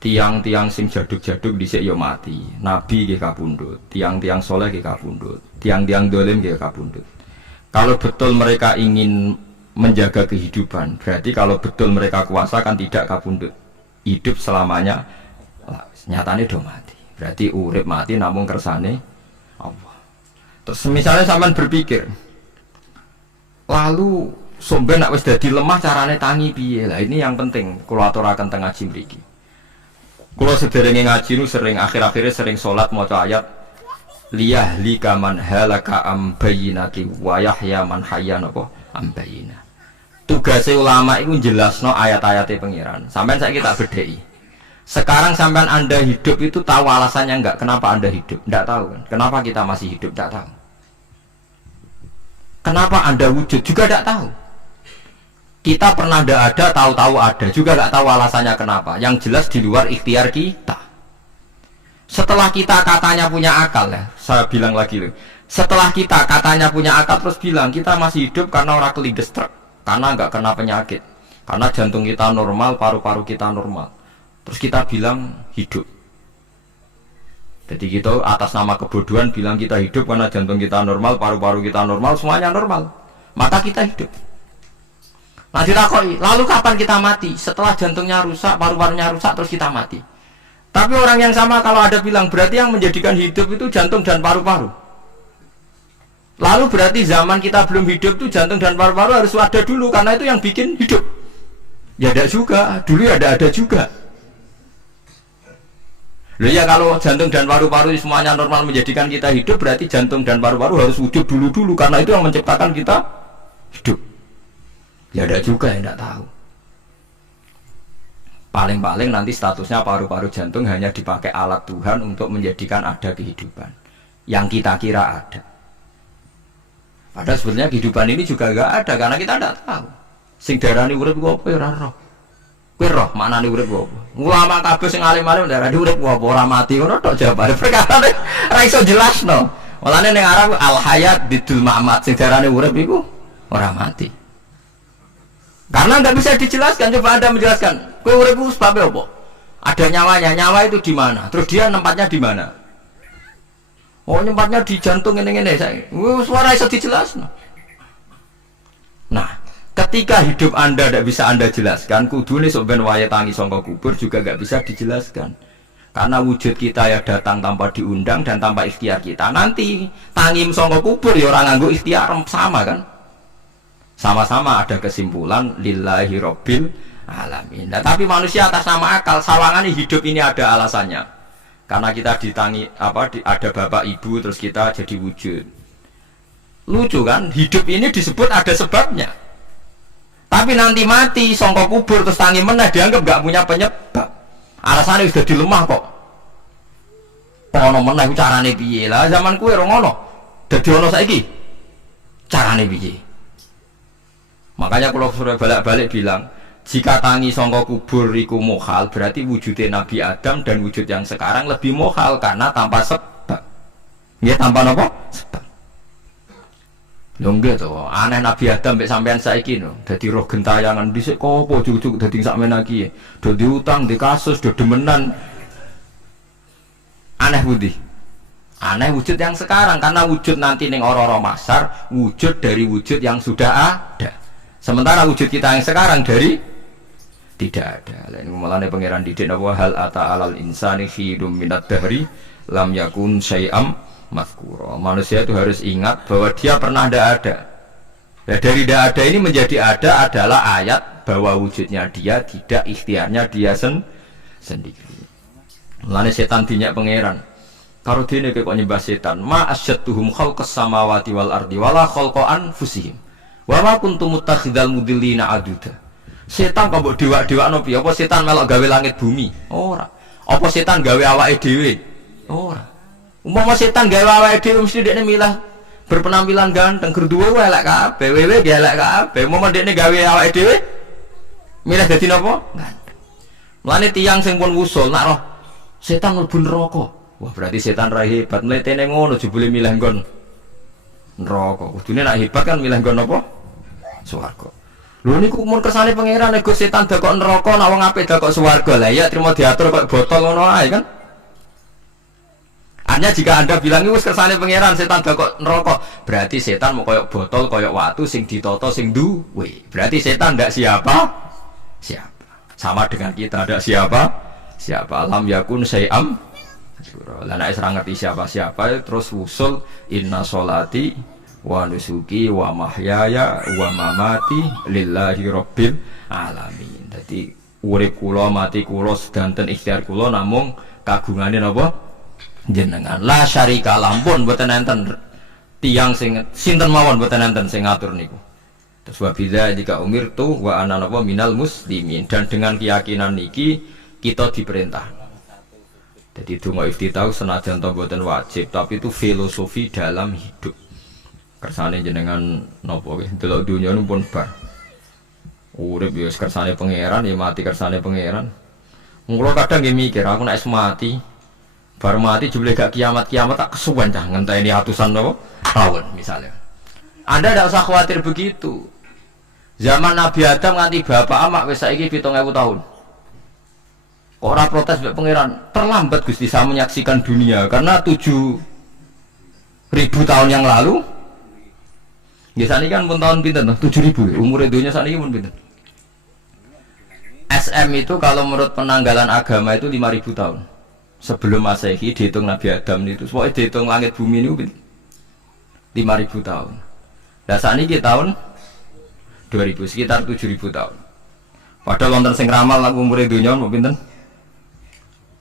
Tiang-tiang sing jaduk-jaduk dhisik ya mati. Nabi nggih kapundhut, tiang-tiang saleh nggih kapundhut, tiang-tiang dolim nggih kapundhut. Kalau betul mereka ingin menjaga kehidupan, berarti kalau betul mereka kuasa kan tidak kapundhut. Hidup selamanya nyatane do mati. Berarti urip mati namun kersane Allah. Terus misalnya sampean berpikir, lalu somben nak wis dadi lemah carane tangi piye? Lah ini yang penting kula aturaken teng ngaji mriki. Kula sederenge ngaji nu sering akhir-akhirnya sering salat maca ayat liyahlika man halaka am bayyinati wa yahya man hayya napa am bayyina. Tugase ulama iku jelasno ayat-ayate pangeran. Sampeyan saiki tak bedheki. Sekarang sampean Anda hidup itu tahu alasannya enggak? Kenapa Anda hidup? Enggak tahu kan? Kenapa kita masih hidup? Enggak tahu. Kenapa Anda wujud? Juga enggak tahu. Kita pernah enggak ada, tahu-tahu ada. Juga enggak tahu alasannya kenapa. Yang jelas di luar ikhtiar kita. Setelah kita katanya punya akal ya, saya bilang lagi loh. Setelah kita katanya punya akal terus bilang kita masih hidup karena orang kelindes truk. Karena enggak kena penyakit. Karena jantung kita normal, paru-paru kita normal. Terus kita bilang hidup. Jadi kita atas nama kebodohan bilang kita hidup karena jantung kita normal, paru-paru kita normal, semuanya normal. Maka kita hidup. Nah ditakoi, lalu kapan kita mati? Setelah jantungnya rusak, paru-parunya rusak, terus kita mati. Tapi orang yang sama kalau ada bilang berarti yang menjadikan hidup itu jantung dan paru-paru. Lalu berarti zaman kita belum hidup itu jantung dan paru-paru harus ada dulu karena itu yang bikin hidup. Ya ada juga, dulu ada juga. Loh ya kalau jantung dan paru-paru semuanya normal menjadikan kita hidup berarti jantung dan paru-paru harus wujud dulu karena itu yang menciptakan kita hidup. Ya ada juga yang tidak tahu. Paling-paling nanti statusnya paru-paru jantung hanya dipakai alat Tuhan untuk menjadikan ada kehidupan yang kita kira ada. Padahal sebenarnya kehidupan ini juga enggak ada karena kita tidak tahu. Sing darani urip ku apa ora roh. Kowe roh maknane urip ku apa? Ulama kabeh sing alim-alim darani urip ku apa ora mati ngono tok jawabane. Perkara ora iso jelasno. Mulane ning Arab al hayat bidul ma'mat sing darani urip iku ora mati. Karena nggak bisa dijelaskan, coba Anda menjelaskan. Kowe urip ku sebabnya apa? Ada nyawanya, nyawa itu di mana? Terus dia tempatnya di mana? Oh, tempatnya di jantung ini. Suara bisa dijelaskan. Nah, ketika hidup Anda tidak bisa Anda jelaskan, kudune sok ben wayahe tangi sangka kubur juga nggak bisa dijelaskan. Karena wujud kita ya datang tanpa diundang dan tanpa ikhtiar kita. Nanti tangi sangka kubur ya orang nganggo ikhtiar sama kan? Sama-sama ada kesimpulan lillahi robbil alamin. Nah, tapi manusia atas nama akal sawangan hidup ini ada alasannya. Karena kita ditangi ada bapak ibu terus kita jadi wujud. Lucu kan? Hidup ini disebut ada sebabnya. Tapi nanti mati songkok kubur terus tangi meneh dianggap gak punya penyebab. Alasannya sudah dilemah kok. Ono meneh carane piye? Lah zaman kuwi ora ngono. Dadi ono saiki. Carane piye? Makanya kalau sudah balik-balik bilang, jika tangi sangka kubur iku mukhal, berarti wujudnya Nabi Adam dan wujud yang sekarang lebih mukhal karena tanpa sebab. Ya tanpa apa? Sebab. Lho nggih to, aneh Nabi Adam mek sampean saiki no. Dadi roh gentayangan dhisik kopo juk-juk dadi sakmen iki. Do diutang, di kasus, do demenan. Aneh budi. Aneh wujud yang sekarang karena wujud nanti ning ora-ora masar, wujud dari wujud yang sudah ada. Sementara wujud kita yang sekarang dari tidak ada. Lain mulane pangeran didik napa hal ata alal insani khidum minad dahri lam yakun syai'am mazkura. Manusia itu harus ingat bahwa dia pernah tidak ada. Nah, dari tidak ada ini menjadi ada adalah ayat bahwa wujudnya dia tidak ikhtiarnya dia sendiri. Mulane setan dinyak pangeran. Karo dene kok nyembah setan, ma asyattuhum khalqas samawati wal ardi wala khalqa anfusihim. Wa ma kuntum muttakhidal mudillina aduda. Setan kok mbok dewa-dewakno piye? Apa setan melok gawe langit bumi? Ora. Apa setan gawe awake dhewe? Ora. Umpama setan gawe awake dhewe mesti dekne milah berpenampilan ganteng, gerduwe elek kabeh, wewe ge elek kabeh. Umpama dekne gawe awake dhewe milah dadi napa? Ganteng. Mulane tiyang sing pun wusul nak roh setan mlebu neraka. Wah, berarti setan ra hebat. Mletene ngono jebule milah nggon neraka. Kudune nak hebat kan milah nggon apa? Swarga. Lho niku mun kersane pangeran nek setan dakok neraka nek wong apik dakok swarga. Lah ya trimo diatur kok botol ngono ae kan. Hanya jika Anda bilang wis kersane pangeran setan dakok neraka, berarti setan mau koyok botol, koyok watu sing ditata sing duwe. Berarti setan ndak siapa? Siapa. Sama dengan kita ndak siapa? Siapa lam yakun syai'am. Lah nek ora ngerti siapa-siapa terus wusul inna sholati wa nusuki wa mahyaya wa mamati lillahi rabbil alamin. Dadi urip kula mati kula sedanten ikhtiar kula namung kagungane napa jenengan. La syarika lampun mboten enten tiyang sing sinten mawon mboten enten sing ngatur niku. Terus wa biza jika umirtu wa ana napa minal muslimin, dan dengan keyakinan niki kita diperintah. Jadi donga iftitah senajan to mboten wajib, tapi itu filosofi dalam hidup. Kersane jenengan napa wis delok dunya nu pun bar. Urip ya kersane pangeran, ya mati kersane pangeran. Mula kadang nggih mikir aku nek mati, bar mati jebule gak kiamat-kiamat tak kesuwen cah ngenteni atusan napa tahun misalnya. Anda tidak usah khawatir begitu. Zaman Nabi Adam nganti bapak amak wis saiki 7.000 tahun. Orang protes mbek pangeran, terlambat Gusti saya menyaksikan dunia karena 7.000 tahun yang lalu. Biasanya kan pun tahun pinten 7.000 umur dunia saat ini pun pinten. SM itu kalau menurut penanggalan agama itu 5.000 tahun. Sebelum Masehi dihitung Nabi Adam itu, pokoknya dihitung langit bumi ini 5.000 tahun. Dan saat ini tahun 2000 sekitar 7.000 tahun. Padahal wonten sing ramal lah umur dunia mau pinten?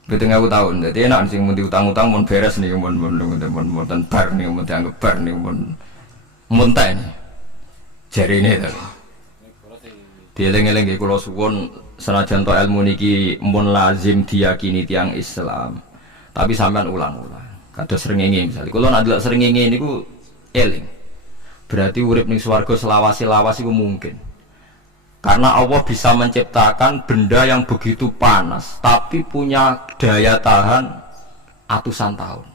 7.000 tahun. Jadi enak sing mun diutang-utang mun beres nih mun bar nih mun dianggap bar nih mun muntah ini. Jarine to. Dieling-eling nggih kula suwun senajan to ilmu niki mun lazim diyakini tiang Islam, tapi sampean ulang-ulang. Kados srengenge misalnya, kula nek delok srengenge niku eling. Berarti urip ning swarga selawase-lawas iku mungkin. Karena Allah bisa menciptakan benda yang begitu panas, tapi punya daya tahan atusan tahun.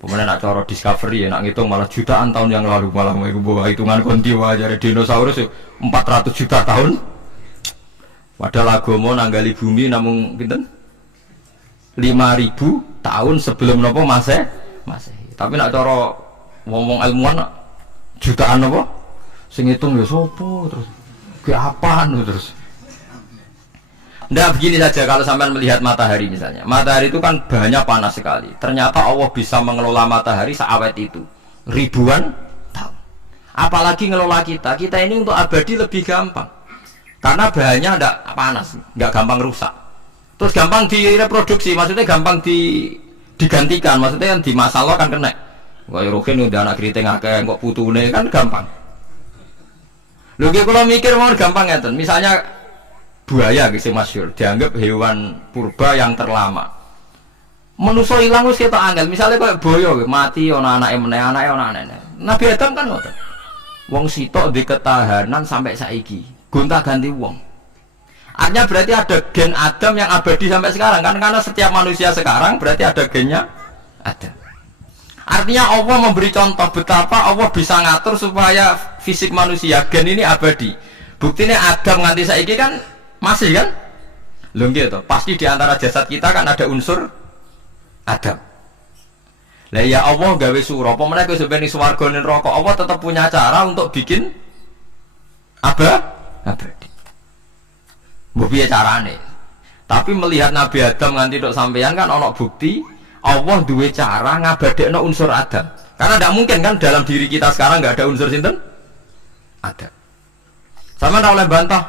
Pemenang nak cara discovery ya, nak ngitung malah jutaan tahun yang lalu, malah mau bawa hitungan kontiwa dari dinosaurus 400 juta tahun. Padahal agama nanggali bumi namun pinten 5.000 tahun sebelum nopo Masehi. Tapi nak cara ngomong ilmuwan jutaan nopo sing ngitung ya sopo terus ke apaan terus. Nggak begini saja kalau sampai melihat matahari misalnya. Matahari itu kan banyak panas sekali. Ternyata Allah bisa mengelola matahari seawet itu ribuan tahun. Apalagi ngelola kita. Kita ini untuk abadi lebih gampang. Karena bahannya tidak panas, nggak gampang rusak. Terus gampang direproduksi, maksudnya gampang digantikan. Maksudnya kan di masa lalu kan kena. Kayak Rohin udah anak keriting akeh kok putune kan gampang. Lho kalau mikir mau gampang ya, misalnya buaya gitu masyhur dianggap hewan purba yang terlama. Manusa ilang wis ketok angel, misalnya kayak boyo mati ana anake meneh, anake ana anake. Nabi Adam kan ngoten. Wong sitok di ketahanan sampai saiki, gonta-ganti wong. Artinya berarti ada gen Adam yang abadi sampai sekarang kan, karena setiap manusia sekarang berarti ada gennya Adam. Artinya Allah memberi contoh betapa Allah bisa ngatur supaya fisik manusia gen ini abadi. Buktinya Adam nganti saiki kan masih kan? Lho gitu. Pasti di antara jasad kita kan ada unsur Adam. Lah ya Allah gawe sura, apa meneh kowe sampeyan swarga ning neraka, Allah tetap punya cara untuk bikin abadi. Mbok piye carane? Tapi melihat Nabi Adam nganti tok sampeyan kan ana bukti Allah duwe cara ngabadekno unsur Adam. Karena tidak mungkin kan dalam diri kita sekarang nggak ada unsur sinten? Adam. Sama ora oleh bantah.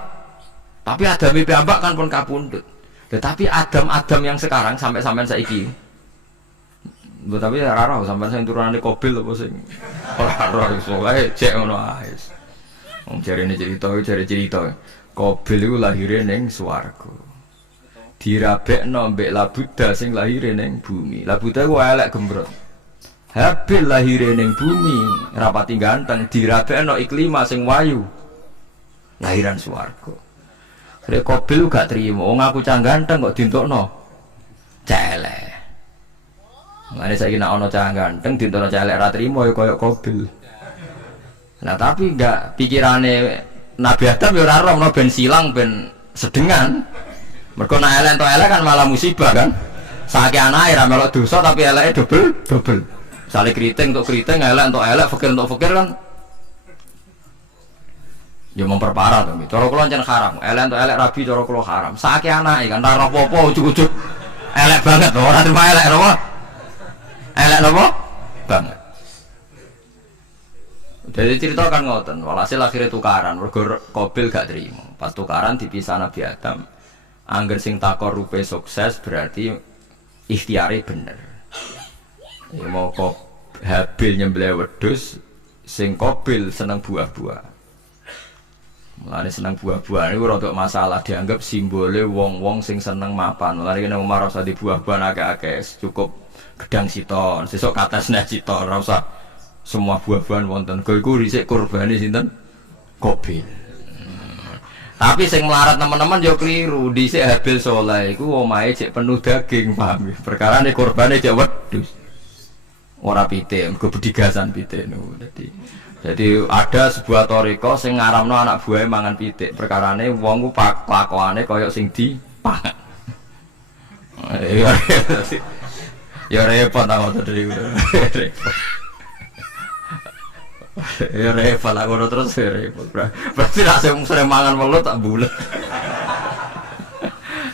Tapi Adam piyambak kan pun kapundhut. Tetapi Adam yang sekarang sampai saiki. Lho tapi ora roh sampean sing turunane Qabil apa sing ora roh iso wae cek ngono ae. Wong jarene cerita. Qabil iku lahire ning swarga. Dirabekno mbek Labuda sing lahire ning bumi. Labuda ku elek gembrot. Habil lahire ning bumi, rapati ganteng, dirabekno Iklima sing wayu. Lahiran swarga. Rek Qabil gak trimo, wong aku cah ganteng kok dintokno celek. Mane saiki nek ana cah ganteng dintokno celek ra trimo ya kaya Qabil. Nah tapi enggak pikirane Nabi Adam ya ora roh ben silang ben sedengan. Mergo nek elek entuk elek kan malah musibah kan. Saiki anake ra melok dosa tapi eleke double. Sale kriting untuk kriting, elek untuk elek, fakir untuk fakir kan. Ya memperparah to. Cara kula jan haram. Elek untuk elek rabi cara kula haram. Saiki anake kan ora apa-apa ujug-ujug elek banget lho, ora terima elek apa? Elek apa? Banget. Jadi cerita kan ngoten, walhasil akhirnya tukaran, mergo Qabil gak terima. Pas tukaran dipisah Nabi Adam. Angger sing takor rupe sukses berarti ikhtiare bener. Ya mau kok Habil nyembelih wedhus, sing Qabil seneng buah-buah. Mulane seneng buah-buah niku rada masalah, dianggap simbole wong-wong sing seneng mapan. Mulane nek Umar ora usah di buah-buahan akeh-akeh, cukup gedang siton, sesuk kates nek siton, ora usah semua buah-buahan wonten. Kok iku risik kurbane sinten? Qabil. Tapi sing melarat teman-teman yo keliru. Dhisik Habil saleh iku omahe cek penuh daging, paham ya? Perkarane kurbane cek wedhus. Ora pitik, mergo bedigasan pitik niku. Jadi ada sebuah toriko sing ngaramno anak buahe mangan pitik. Perkarane wong ku kelakuane kaya sing dipangan. Ya repot ta ngoten iki. Ya repot lah ngono terus ya repot. Berarti nek sering mangan welut tak bulet.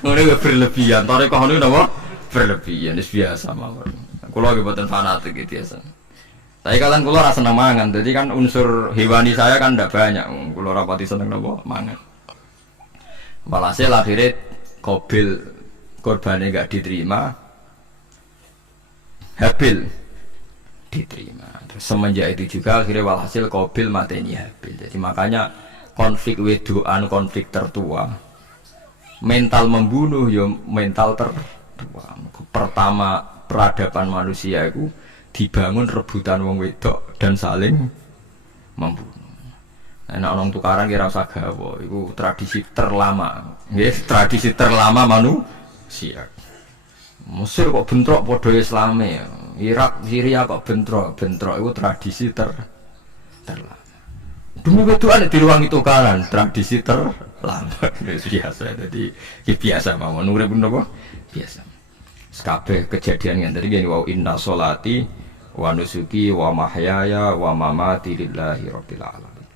Ngono berlebihan. Toriko ngono napa? Berlebihan wis biasa mawon. Kula nggih boten fanatik iki biasa. Tapi kalian kula ora seneng mangan. Jadi kan unsur hewani saya kan ndak banyak. Kula ora pati seneng napa mangan. Walhasil akhirnya Qabil korbannya enggak diterima. Habil diterima. Terus semenjak itu juga akhirnya walhasil Qabil mateni Habil. Jadi makanya konflik wedoan, konflik tertua mental membunuh ya mental tertua. Pertama peradaban manusia itu dibangun rebutan wong wedok dan saling membunuh. Nah, orang tukaran kira usah gawa, itu tradisi terlama, tradisi terlama manusia. Mesir kok bentrok podo Islame, Irak, Syria kok bentrok, itu tradisi terlama. Demi betulan di ruang itu kanan, tradisi terlama, biasa. Jadi biasa mau nurut pun apa? Biasa. Kabeh kejadian yang tadi gini, wa inna sholati wa nusuki wa mahyaya wa mamati lillahi rabbil alamin.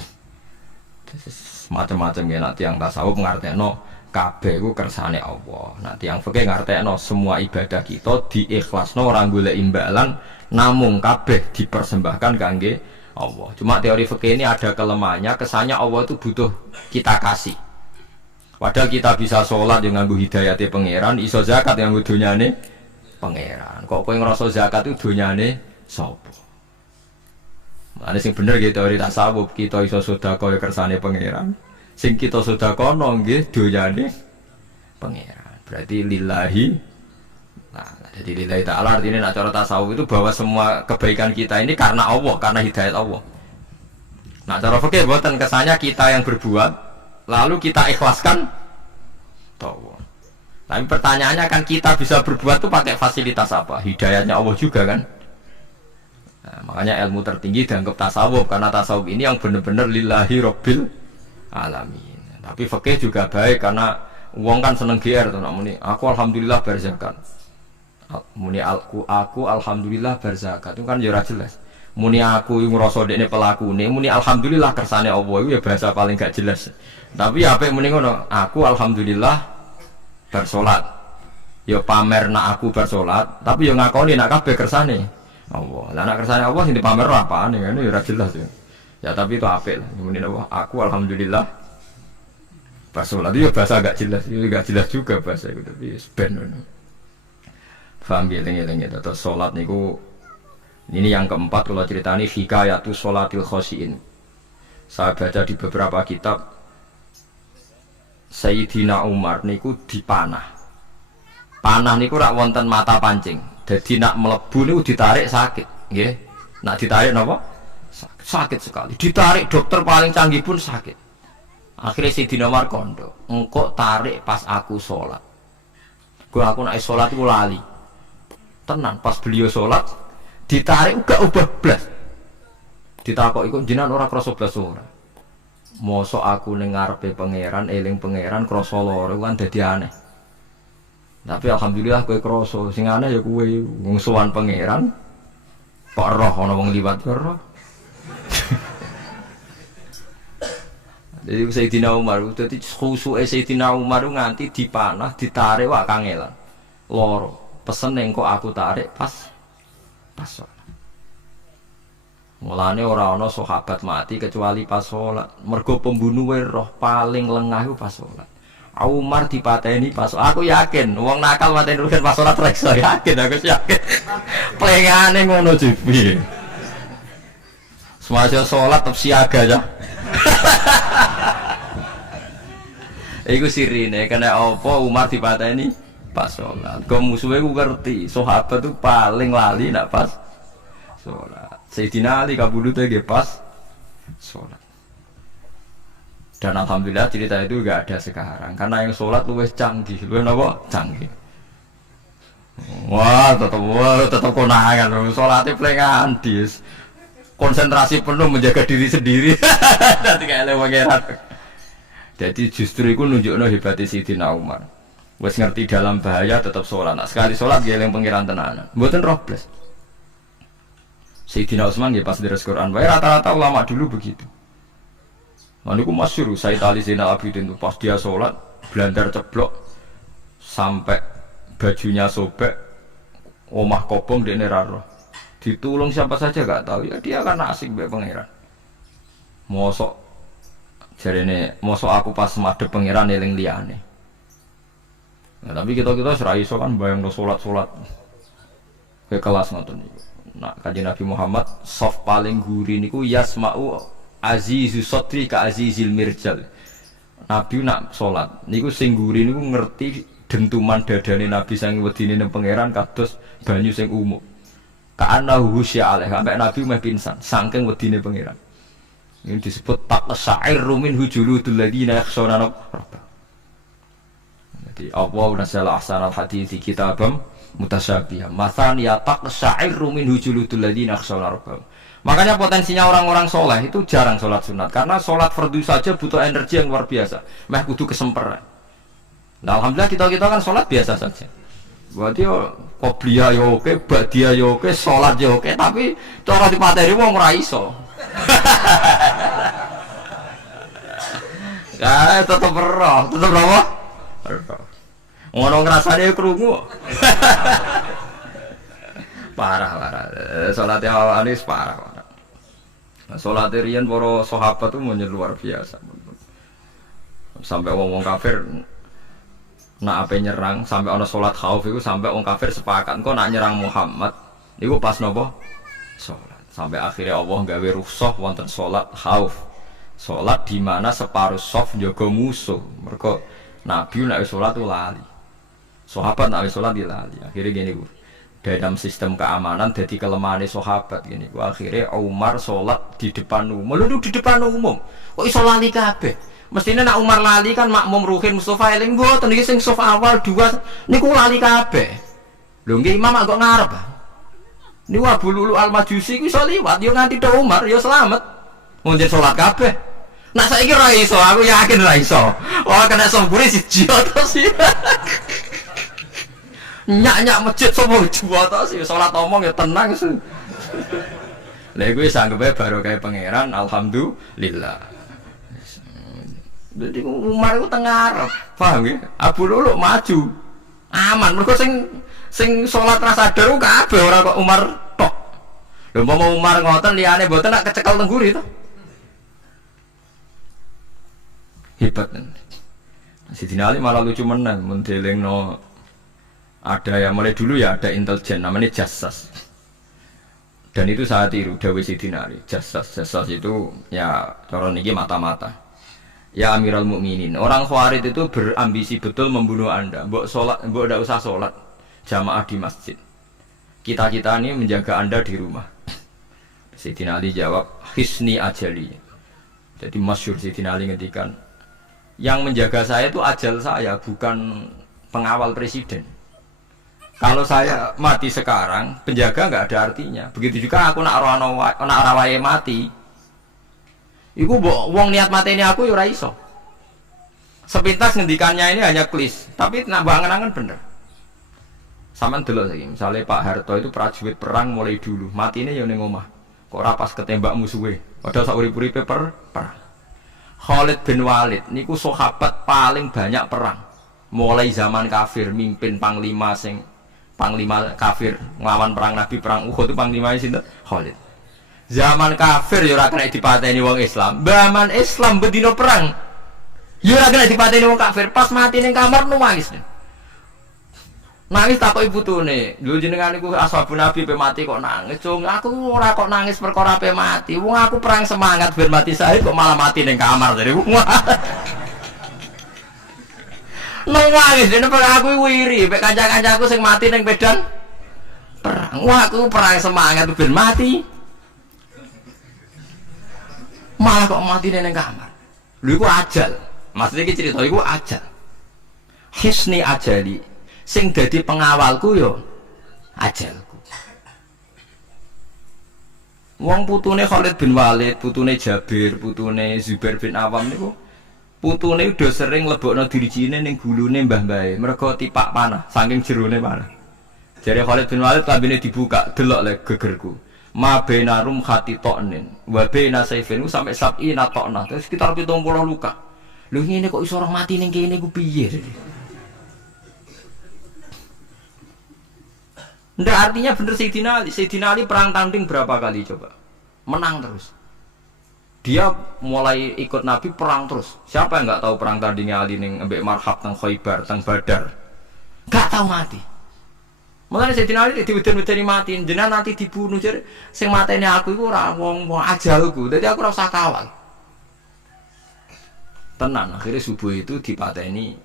Macam-macam ya nak tiang tasawuf ngartekno kabeh ku kersane Allah. Nak tiang fikih ngartekno semua ibadah kita diikhlasno ora golek imbalan namung kabeh dipersembahkan kangge Allah. Cuma teori fikih ini ada kelemahannya, kesannya Allah itu butuh kita kasih. Padahal kita bisa sholat dengan hidayate pangeran, iso zakat dengan dunyane pangeran. Kok kowe ngrasa zakat itu dunyane sapa? Ane sing bener gitu teori tasawuf, kita iso sedekah ya kersane pangeran. Sing kita sedekah nggih donyane pangeran. Berarti lillahi. Nah, jadi lillahi ta'ala artinya nak cara tasawuf itu bahwa semua kebaikan kita ini karena Allah, karena hidayat Allah. Nah, cara fikih mboten kesannya kita yang berbuat lalu kita ikhlaskan Allah. Tapi pertanyaannya kan kita bisa berbuat tuh pakai fasilitas apa? Hidayatnya Allah juga kan? Nah, makanya ilmu tertinggi dianggap tasawuf karena tasawuf ini yang benar-benar lillahi rabbil alamin. Tapi fikih juga baik karena wong kan seneng GR tuh namanya. Aku alhamdulillah berzakat. Muni aku alhamdulillah berzakat itu kan ya ora jelas. Muni aku ngrasa dekne pelakune, muni alhamdulillah kersane Allah itu ya bahasa paling gak jelas. Tapi apa muni ngono, aku alhamdulillah bersolat. Ya pamer nak aku bersolat, tapi ya ngakoni nak kabeh kersane Allah. Lah nek kersane Allah sing dipamer apane ngene ya ora jelas ya. Ya tapi itu apik lah. Muni apa? Aku alhamdulillah bersolat itu ya bahasa agak jelas. Itu enggak jelas juga bahasa itu tapi ben ngono. Paham geleng-geleng ya terus salat niku ini yang keempat kalau ceritani hikayatu sholatil khosyin. Saya baca di beberapa kitab Sayyidina Umar niku dipanah. Panah niku rak wonten mata pancing. Jadi nak melebu niku ditarik sakit, nggih. Nak ditarik napa? Sakit sekali. Ditarik dokter paling canggih pun sakit. Akhirnya Sayyidina Umar kondo, engkau tarik pas aku sholat. Aku nak sholat iku lali. Tenan pas beliau sholat ditarik gak ubah blas. Ditakok iku jenengan ora krasa blas ora. Mosok aku ning ngarepe pangeran, eling pangeran krasa lara kan dadi aneh. Tapi alhamdulillah kowe krasa, sing aneh ya kowe wong sowan pangeran kok roh ana wong liwat roh. Jadi Sayyidina Umar dadi khusuke Sayyidina Umar nganti dipanah, ditarik wak kangelan. Loro. Pesen ning kok aku tarik pas sholat. Mulane ora ana sahabat mati kecuali pas sholat. Mergo pembunuhe roh paling lengah iku pas sholat. Umar dipateni pas aku yakin wong nakal mateni rugen pas sholat reksa yakin aku yakin. Plengane ngono piye. Semasa sholat tetep siaga ya. Iku sirine kena apa Umar dipateni pas sholat. Kau musuhnya ku ngerti sahabat tu paling lali nak pas sholat. Sayyidina Ali kabudutnya ge pas sholat. Dan alhamdulillah cerita itu gak ada sekarang karena yang sholat luwih canggih, luwih napa? Canggih. Wah, tetap konangan. Sholatnya pelengan dis. Konsentrasi penuh menjaga diri sendiri. Nanti kayak lewat pangeran. Jadi justru itu nunjukno hebatnya Sayyidina Umar. Wes ngerti dalam bahaya tetap sholat. Nah, sekali sholat dia yang pengiran tenanan. Mboten roh blas. Sayyidina Utsman ya pas deres Quran. Wae rata-rata ulama dulu begitu. Maniku masyhur Sayyid Ali Zainal Abidin itu pas dia sholat blandar ceblok sampai bajunya sobek, omah kobong dekne ra roh. Ditulung siapa saja gak tahu ya dia kan asik mbek pangeran. Mosok jarene mosok aku pas madhep pangeran eling liyane. Nah, tapi kita serai iso kan bayang sholat ke kelas ngoten niku. Nah, kanjeng Nabi Muhammad soft paling guri niku yasma'u azizu sotri ka azizil mirjal. Nabi nak salat niku sing ngguri niku ngerti dentuman dadane Nabi sang wedine nang pangeran kados banyu sing umum. Ka'ana husya alaih sampai Nabi meh pingsan saking wedine pangeran. Ini disebut taqsa'irru min hujuludul ladina yakhshawna rabbah. Jadi Allah nazzala ahsanal hadithi kitabam mutasyabihah. Mathan ya taqsa'irru min hujuludul ladina yakhshawna rabbah. Makanya potensinya orang-orang soleh itu jarang sholat sunat karena sholat fardu saja butuh energi yang luar biasa. Meh kudu kesemperan. Nah, alhamdulillah kita kan sholat biasa saja. Berarti qobliyah yo oke, ba'diyah yo oke, sholat yo oke, tapi cara dipateni wong ora iso. Ya, tetep roh, tetep apa? Ngono ngrasane krungu. Parah. Salate awake parah. Salate riyen para sahabat itu luar biasa. Sampai wong-wong kafir nak ape nyerang, sampai ana salat khauf iku sampai wong kafir sepakat kok nak nyerang Muhammad niku pas napa? Salat. Sampai akhirnya Allah gawe rukhsah wonten salat khauf. Salat di mana separuh saf njaga musuh. Mergo Nabi nek salat lali. Sahabat nek salat lali. Akhirnya gini Bu. Dalam sistem keamanan jadi kelemahan sahabat gini. Akhirnya Umar salat di depan umum. Lho di depan umum. Kok iso lali kabeh? Mestinya nak Umar lali kan makmum Ruhin Mustafa eling mboten iki sing saf awal dua niku lali kabeh. Lho nggih imam kok ngarep. Niku Abu Lulu Al-Majusi ku iso liwat yo nganti tok Umar yo selamat. Mun jen salat kabeh. Nak saiki ra iso, aku yakin ra iso. Wah kena sambure siji to sih. Nyak masjid sapa juwa to sih salat omong ya tenang sih. Lha kuwi sanggepe barokah pangeran alhamdulillah. Jadi Umar itu tengah Arab, paham ya? Abu Lulu maju, aman. Mereka sing sholat rasa daru kabeh ora kok Umar tok. Lha mau Umar ngoten liyane mboten nak kecekel tengguri to. Hebat kan. Sidina Ali malah lucu menan mendelingno ada yang mulai dulu ya ada intelijen namanya Jassas. Dan itu saya tiru dawuh Sidina Ali. Jassas itu ya cara niki mata-mata. Ya Amirul Mukminin, orang Khawarij itu berambisi betul membunuh Anda. Mbok ndak usah sholat jamaah di masjid. Kita ini menjaga Anda di rumah. Sayyidina Ali jawab, hisni ajali. Jadi masyhur Sayyidina Ali ngendikan, yang menjaga saya itu ajal saya, bukan pengawal presiden. Kalau saya mati sekarang, penjaga nggak ada artinya. Begitu juga aku nak rawaye mati. Iku wong niat mateni aku ya ora iso. Sepintas ngendikannya ini hanya klis, tapi nak bangen-angen bener. Sampeyan delok saiki, misale Pak Harto itu prajurit perang mulai dulu, matine ya ning omah. Kok ora pas ketembak musuhe. Padahal sak urip-uripe perang. Khalid bin Walid niku sahabat paling banyak perang. Mulai zaman kafir mimpin panglima kafir nglawan perang Nabi perang Uhud itu panglimane sinten? Khalid. Zaman kafir ya ora kena dipateni wong Islam. Zaman Islam bedino perang. Ya ora kena dipateni wong kafir. Pas mati ning kamar nangis. Nangis takoki putune. Lho jenengan niku ashabun Nabi pe mati kok nangis. Cung, aku ora kok nangis perkara pe mati. Wong aku perang semangat ben mati syahid kok malah mati ning kamar dari wong. Nangis dene aku wiri pek kanca-kancaku sing mati ning medan perang. Wah aku perang semangat ben mati. Malah kok mati neng kamar. Lho iku ajal. Maksudnya iki cerita iku ajal. Hisni ajali. Sing dadi pengawalku yo ajalku. Wong putune Khalid bin Walid, putune Jabir, putune Zubair bin Awam niku putune udah sering lebokno dirijine ning gulune mbah-mbahe. Mergo tipak panah, saking jerone panah. Jare Khalid bin Walid lambene dibuka, delok le gegerku. Ma benarum khati toknin wa bena saifin sampai sabi natokna terus sekitar 70 luka. Lho ngene kok iso orang mati ning kene ku piye? Ndak artinya bener Sayyidina Ali perang tanding berapa kali coba? Menang terus. Dia mulai ikut Nabi perang terus. Siapa yang enggak tahu perang tandingnya Ali ning ambek Marhab teng Khaibar, teng Badar? Enggak tahu mati. Mulane Sayyidina Ali diweden-wedeni mati, jenengan nanti dibunuh jare sing mateni aku iku ora wong ajalku. Dadi aku ora usah kawal. Tenan akhirnya subuh itu dipateni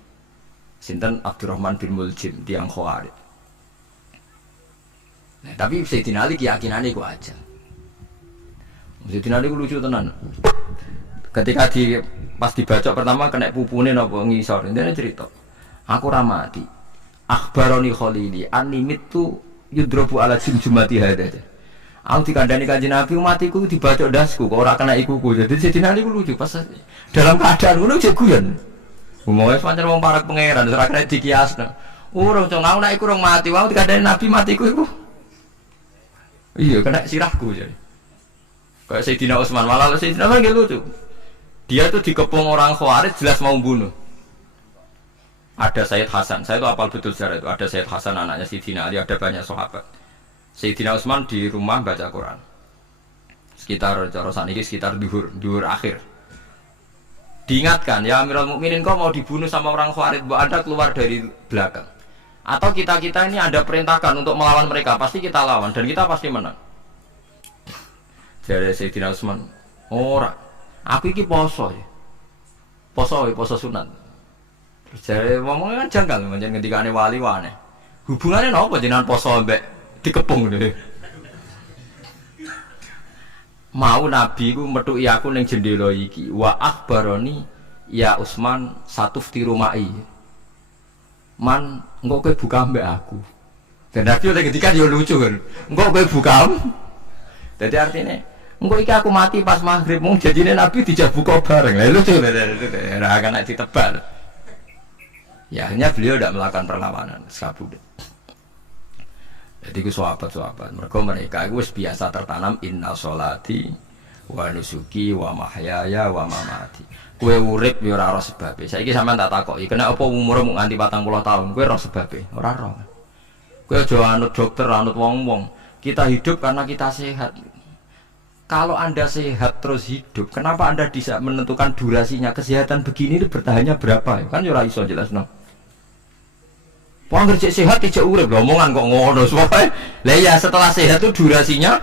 sinten Abdurrahman bin Muljim tiang Khawarij. Nah, tapi Sayyidina Ali keyakinannya ku aja. Sayyidina Ali ku lucu tenan. Ketika pas dibaca pertama kena pupune napa ngisor, intine cerita. Aku ra mati. Akhbaroni Khalili animit tu yudrobu ala jumjumati hada. Aku dikandani Kanjeng Nabi matiku dibacok dasku kok ora kena ikuku. Jadi Sayyidina Ali ku lucu pas dalam keadaan ngono jek guyon. Umumnya pancen wong parak pangeran ora kena dikiasno. Urung cong aku nek iku urung mati, aku dikandani Nabi matiku iku. Iya kena sirahku jadi. Kayak Sayyidina Utsman malah Sayyidina Utsman lucu. Dia tuh dikepung orang Khawarij jelas mau bunuh. Ada Sayyid Hasan, saya itu apal betul sejarah itu. Ada Sayyid Hasan anaknya Sayyidina Ali, ada banyak sahabat. Sayyidina Utsman di rumah baca Quran. Sekitar cara saniki sekitar duhur akhir. Diingatkan, ya Amirul Mukminin kau mau dibunuh sama orang Khawarij, bahwa Anda keluar dari belakang. Atau kita ini ada perintahkan untuk melawan mereka, pasti kita lawan dan kita pasti menang. Jadi Sayyidina Utsman, ora, aku iki poso ya. Poso sunat. Terus jadi ngomongnya kan janggal, macam ketika ane wali wane. Hubungannya apa jenengan poso mbek dikepung deh. Mau Nabi ku metuki aku ning jendela iki. Wa akhbaroni ya Utsman satufti rumai. Man, engko kowe buka mbek aku. Dan Nabi oleh ketika yo lucu kan. Engko kowe buka. Jadi artinya engko iki aku mati pas maghrib mung janjine Nabi dijak buka bareng. Lah lucu ora akan ditebal. Ya akhirnya beliau tidak melakukan perlawanan, sekabut. Jadi itu sahabat-sahabat. Mereka itu biasa tertanam inna sholati wa nusuki wa mahyaya wa mamati. Kue urip ya ora ora sebabe. Saiki sampean tak takoki, kena apa umurmu nganti 40 tahun? Kue ora sebabe, ora ora. Kue aja anut dokter, anut wong-wong. Kita hidup karena kita sehat. Kalau Anda sehat terus hidup, kenapa Anda bisa menentukan durasinya? Kesehatan begini itu bertahannya berapa? Kan ya ora iso jelasno. Wong kerja sehat tidak urip, omongan kok ngono semua. Lah ya setelah sehat itu durasinya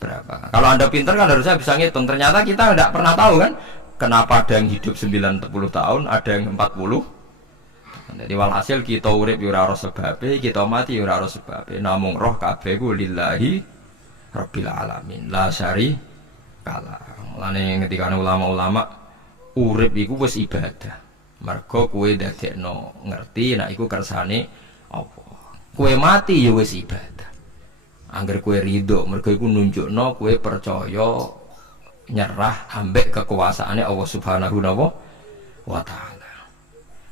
berapa? Kalau Anda pintar kan harusnya bisa ngitung. Ternyata kita tidak pernah tahu kan, kenapa ada yang hidup 90 tahun, ada yang 40. Jadi walhasil kita urip yo ora sebabe, kita mati yo ora sebabe. Namung roh kabeh ku lillahi rabbil alamin. La syari kala. Mulane ketika ulama-ulama urip iku wis ibadah. Mergo kowe dadekno ngerti nek iku kersane apa. Kowe mati ya wis ibadah. Angger kowe ridho, mergo iku nunjukno kowe percaya nyerah ambek kekuasaane Allah Subhanahu wa taala.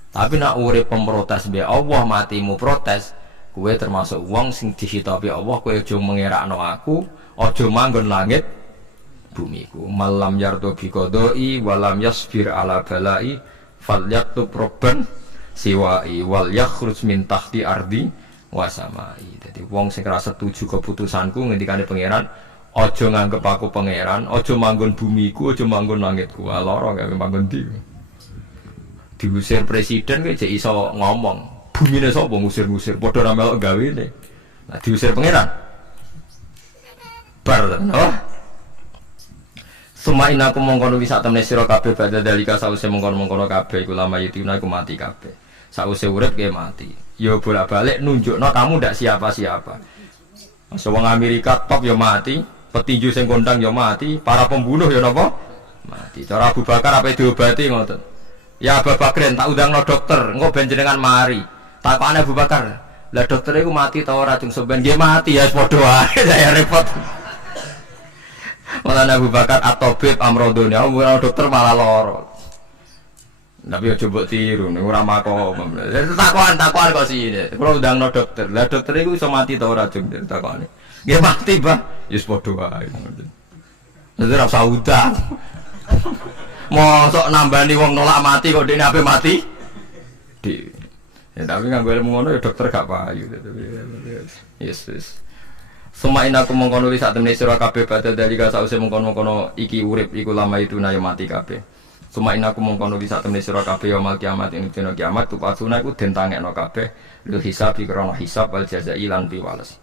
Tapi nek urip pemprotes be Allah matimu protes, kowe termasuk wong sing dihitabi Allah, kowe aja mengerakno aku, aja manggon langit bumiku. Malam yardo bi qodoi walam yasbir ala balai falyatub robban siwai wal yakhruj min tahti ardi wasamai. Jadi wong sing ora setuju keputusanku ngendikane pangeran, aja nganggep aku pangeran, aja manggon bumiku, aja manggon langitku. Lara gawe manggon ndi. Diusir presiden kok jek iso ngomong. Bumine sapa ngusir-ngusir, padha ra melok gawene. Nah diusir pangeran. Bar oh. Sumain aku mongkono wisata temne sira kabeh badha dalika sause mongkono-mongkono kabeh iku lama yutuna iku mati kabeh. Sause urip ge mati. Ya bolak-balik nunjukno kamu ndak siapa-siapa. Masa wong Amerika top ya mati, petinju sing kondang ya mati, para pembunuh ya napa? Mati. Cara Abu Bakar apa diobati ngoten. Ya Abu Bakar tak undangno dokter, engko ben jenengan mari. Takokane Abu Bakar, lah dokter iku mati ta ora jeng sampean nggih mati ya padha wae saya repot. Malah Abu Bakar atau Beb Amrodoni, aku dokter malah loro. Tapi ya coba tiru, nih orang makom. Takuan kok sih ini. Kalau udah no dokter, lah dokter itu bisa mati tau racun takuan. Dia mati bah, yus podo aja. Nanti rasa udang. Mau sok nambah nih wong nolak mati kok dia apa mati? Di. Ya tapi nggak gue mau ngono ya dokter gak payu. Yes. Semain aku mengkono di saat ini surah kabeh pada dari kasa usai mengkono iki urip iku lama itu na mati kabeh. Semain aku mengkono di saat ini surah kabeh yaumul kiamat ini dina kiamat tu pasuna iku den tangekno kabeh lil hisab krana hisab wal jazai lan piwales.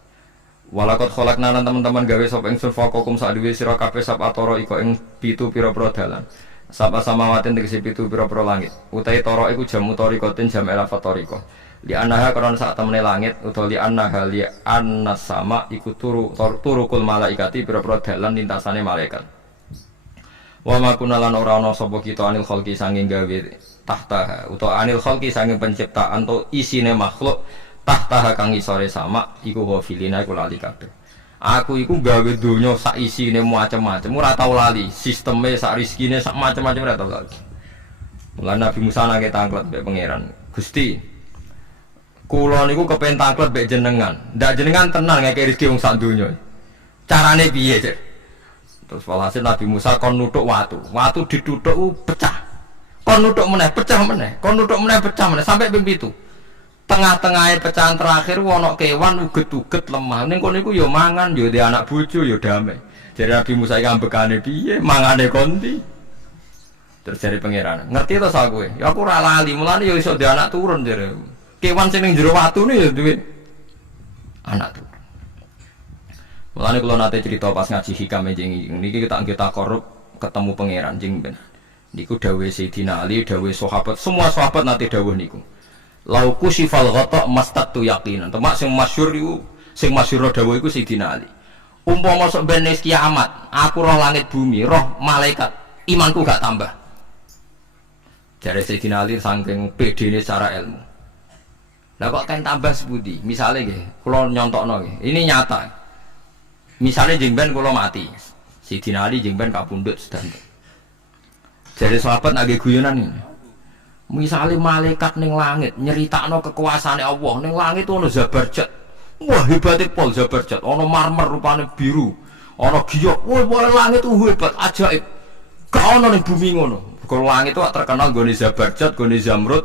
Walakot kholakna lan teman-teman gawe sapa ingsun fakokum sak dhewe sira kabeh sab atoro iko ing pitu pira-pira dalan. Sapa samawatin tegese pitu pira-pira langit. Utahe tara iku jam utarikotin jam elafatoriko. Li annaha karon sak temene langit utawa li annaha li annas sama iku turukul malaikati pira-pira dalan lintasane malaikat. Wa ma kunalan ora ana sapa kita anil khalqi sanging gawe tahta utawa anil khalqi sanging penciptaan to isine makhluk tahta kang isore sama iku ghafilina iku lali kabeh. Aku iku gawe donya sak isine macam-macam ora tau lali, sisteme sak rezekine sak macam-macam ora tau lali. Mulane Nabi Musa nake tanglet mbek pangeran. Gusti, kula niku kepen tanglet mbek jenengan. Ndak jenengan tenan ngeke rezeki wong sak donya. Carane piye, Cek? Terus walhasil Nabi Musa kon nuthuk watu. Watu dituthuk pecah. Kon nuthuk meneh, pecah meneh. Kon nuthuk meneh, pecah meneh sampai ping 7. Tengah-tengahnya pecahan terakhir wono kewan uget-uget lemah. Ning kono iku ya mangan, ya di anak bojo ya damai. Jadi Nabi Musa iki ambekane piye? Mangane konti. Terus dari pangeran, ngerti to sak kowe? Ya aku ora lali, mulane ya iso di anak turun jare. Kewan sing ning jero watune ya duwe anak turun. Mulane kula nate cerita pas ngaji hikam jengi niki kita korup ketemu pangeran jeng ben. Niku dawuh Sayyidina Ali, dawuh sahabat, semua sahabat nate dawuh niku. Lauku sifal ghata mastatu yaqinan. Temak sing masyhur iku, sing masyhur dawuh iku Sayyidina Ali. Umpama sok ben kiamat, aku roh langit bumi, roh malaikat, imanku gak tambah. Jare Sayyidina Ali saking pedene secara ilmu. Lah kok kan tambah sepundi? Misale nggih, kula nyontokno nggih. Ini nyata. Misale jeng ben kula mati. Sayyidina Ali jeng ben kapundhut sedanten. Jare sahabat nggih guyonan ini. Misalnya malaikat ning langit nyeritakno kekuasaane Allah ning langit ono Zabarjat. Wah hebate pol Zabarjat, ono marmer rupane biru, ono giok. Wah langit hebat ajaib. Gak ono ning bumi ngono. Kalau langit itu terkenal gone Zabarjat, gone Zamrud,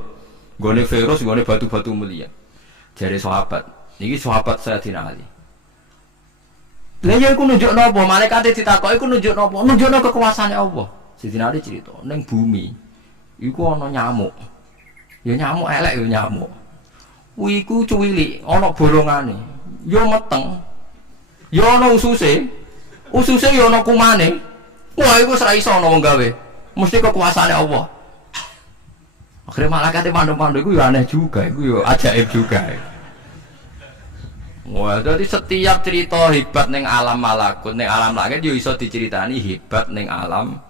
gone Firus, gone batu-batu mulia. Jare sahabat, niki sahabat Sayyidina Ali. Lah ya iku nunjukno apa? Malaikate ditakoki iku nunjukno apa? Nunjukno kekuasaane Allah. Sayyidina Ali cerita ning bumi iku ana nyamuk. Ya nyamuk elek ya nyamuk. Iku cuwilik, ana bolongane. Ya meteng. Ya ana ususe. Ususe ya ana kumane. Wah iku ora iso ana wong gawe. Mesti kekuasaane Allah. Akhire malaikate mandu-mandu iku ya aneh juga, iku ya ajaib juga. Wah, jadi setiap cerita hebat ning alam malakut, ning alam langit ya iso diceritani hebat ning alam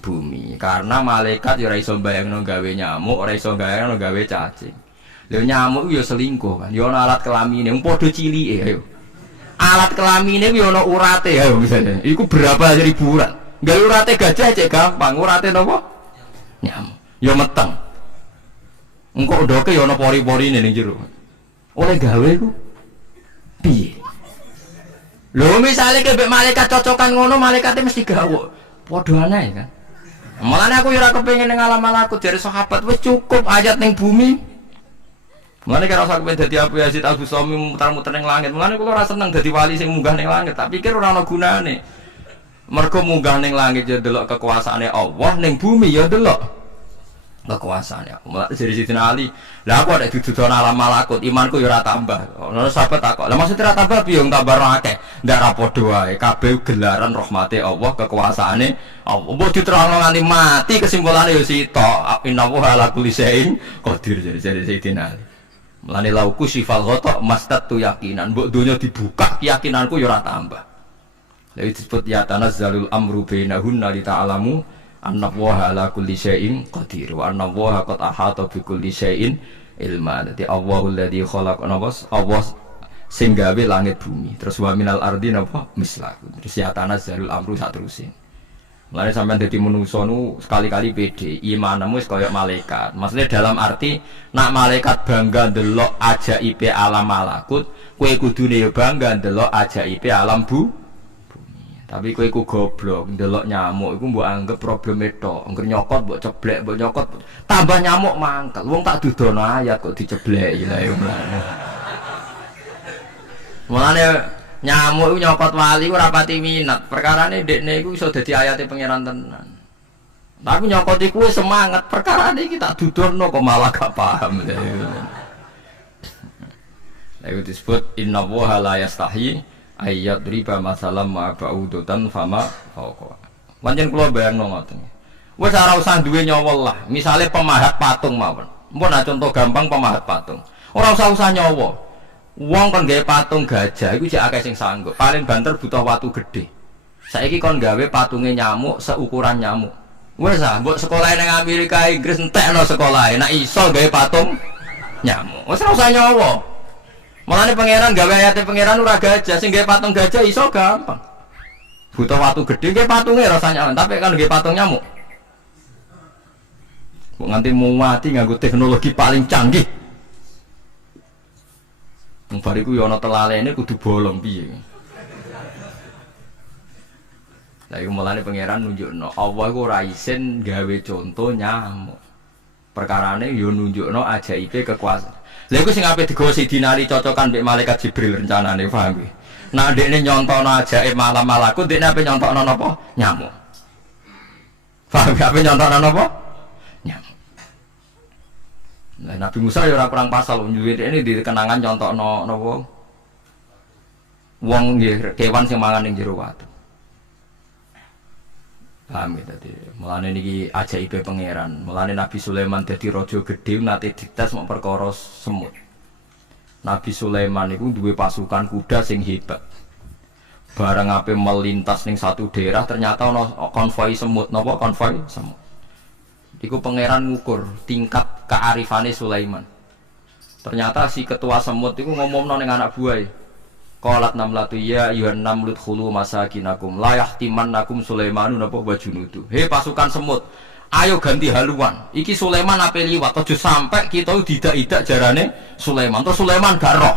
bumi, karena malaikat ya ora iso bayangno gawe nyamuk, ora iso bayangno gawe cacing. Lha nyamuk ya selingkuh kan, ya ana alat kelamine, wong padha cilike ayo. Alat kelamine ya ana urate ayo misalnya. Iku berapa ribu urat. Gawe urate gajah cek gampang, urate napa? Nyamuk. Ya meteng. Engko ndoke ya ana pori-porine ning jero. Oleh gawe iku piye? Lho misale kebek malaikat cocokan ngono, malaikate mesti gawe. Padha aneh kan. Mulane aku ora kepengin ning alam malakut dari sahabat wis cukup ayat ning bumi. Mulane kira usah kepen dadi Abu Yazid Al-Bustami muter-muter ning langit. Mulane kula ora seneng dadi wali sing munggah ning langit, tak pikir ora ana gunane. Mergo munggah ning langit ya delok kekuasaane Allah, ning bumi ya delok kekuasaane Allah. Mulane dari Sayyidina Ali, lah aku ada dituduh alam malakut, imanku ya ora tambah. Ono sahabat takok, lah maksud ora tambah piye wong tambah akeh? Ndak ra padha wae, kabeh gelaran rahmate Allah, kekuasaane Allah. Mbok diterangno nganti mati kesimpulane ya sitok. Innahu ala kulli syai'in qadir jadi Sayyidina Ali. Mulane lauku sifal ghata mastatu yaqinan. Mbok donya dibuka keyakinanku ya ora tambah. Lha disebut ya tanazzalul amru bainahunna li ta'lamu annallaha ala kulli syai'in qadir wa annallaha qad ahata bi kulli syai'in ilma. Dadi Allahul ladzi khalaqana Allah sing gawe langit bumi. Terus wa minal ardi napa mislahu. Terus ya tanazzalul amru sak terusin. Mulane sampean dadi manungsa nu sekali-kali pede, imanmu wis kaya malaikat. Maksudnya dalam arti nak malaikat bangga ndelok ajaibe alam malakut, kowe kudune ya bangga ndelok ajaibe alam bumi. Tapi kowe iku goblok, ndelok nyamuk iku mbok anggap probleme tok. Engger nyokot mbok ceblek, mbok nyokot tambah nyamuk mangkel. Wong tak dudono ayat kok dicebleki lha yo mulane. Mulane nyamuk nyokot wali ora pati minat. Perkarane ndekne iku iso dadi ayate pangeran tenan. Tapi nyokot iku semangat, perkarane iki tak dudono kok malah gak paham. Lalu disebut inna woha la yastahi ayat riba masalam ma ba'udutan fama fauqa. Pancen kula bayangno ngoten. Wes ora usah duwe nyawa lah. Misale pemahat patung mawon. Mpun contoh gampang pemahat patung. Ora usah nyawa. Wong kon gawe patung gajah iku jek akeh sing sanggup. Paling banter butuh watu gede. Saiki kon gawe patunge nyamuk seukuran nyamuk. Wes mbok sekolah ning Amerika Inggris entekno sekolah. Nek iso gawe patung nyamuk. Wes ora usah nyawa. Mulane pangeran gawe ayate pangeran ora gajah, sing gawe patung gajah iso gampang. Butuh watu gede gawe patunge rasanya, tapi kan gawe patung nyamuk. Kok nganti mau mati nganggo teknologi paling canggih. Wong bariku yo ana telalene kudu bolong piye. Lah iku mulane pangeran nunjukno Allah iku ora isin gawe contoh nyamuk. Perkarane yo nunjukno ajaibe kekuasaan. Lha iku sing ape digawa Sidina Ali cocokan mbek malaikat Jibril rencanane paham iki. Nah ndekne nyontono ajaib malam malaku ndekne ape nyontokno napa? Nyamuk. Paham ape nyontokno napa? Nyamuk. Lah Nabi Musa ya ora kurang pasal nyuwun ini di kenangan nyontokno napa? Wong nggih kewan sing mangan ning jero watu. Paham ya tadi. Mulane niki ajaibe pangeran. Mulane Nabi Sulaiman dadi raja gedhe nate dites mok perkara semut. Nabi Sulaiman niku duwe pasukan kuda sing hebat. Bareng ape melintas ning satu daerah ternyata ana konvoi semut. Napa konvoi semut? Iku pangeran ngukur tingkat kearifane Sulaiman. Ternyata si ketua semut iku ngomongno ning anak buahe. Qalat namlatu ya ayuhan namlut khulu masakinakum la yahtimannakum Sulaimanu napa wa junudu. He pasukan semut, ayo ganti haluan. Iki Sulaiman ape liwat aja sampai kita didak-idak jarane Sulaiman. Terus Sulaiman gak roh.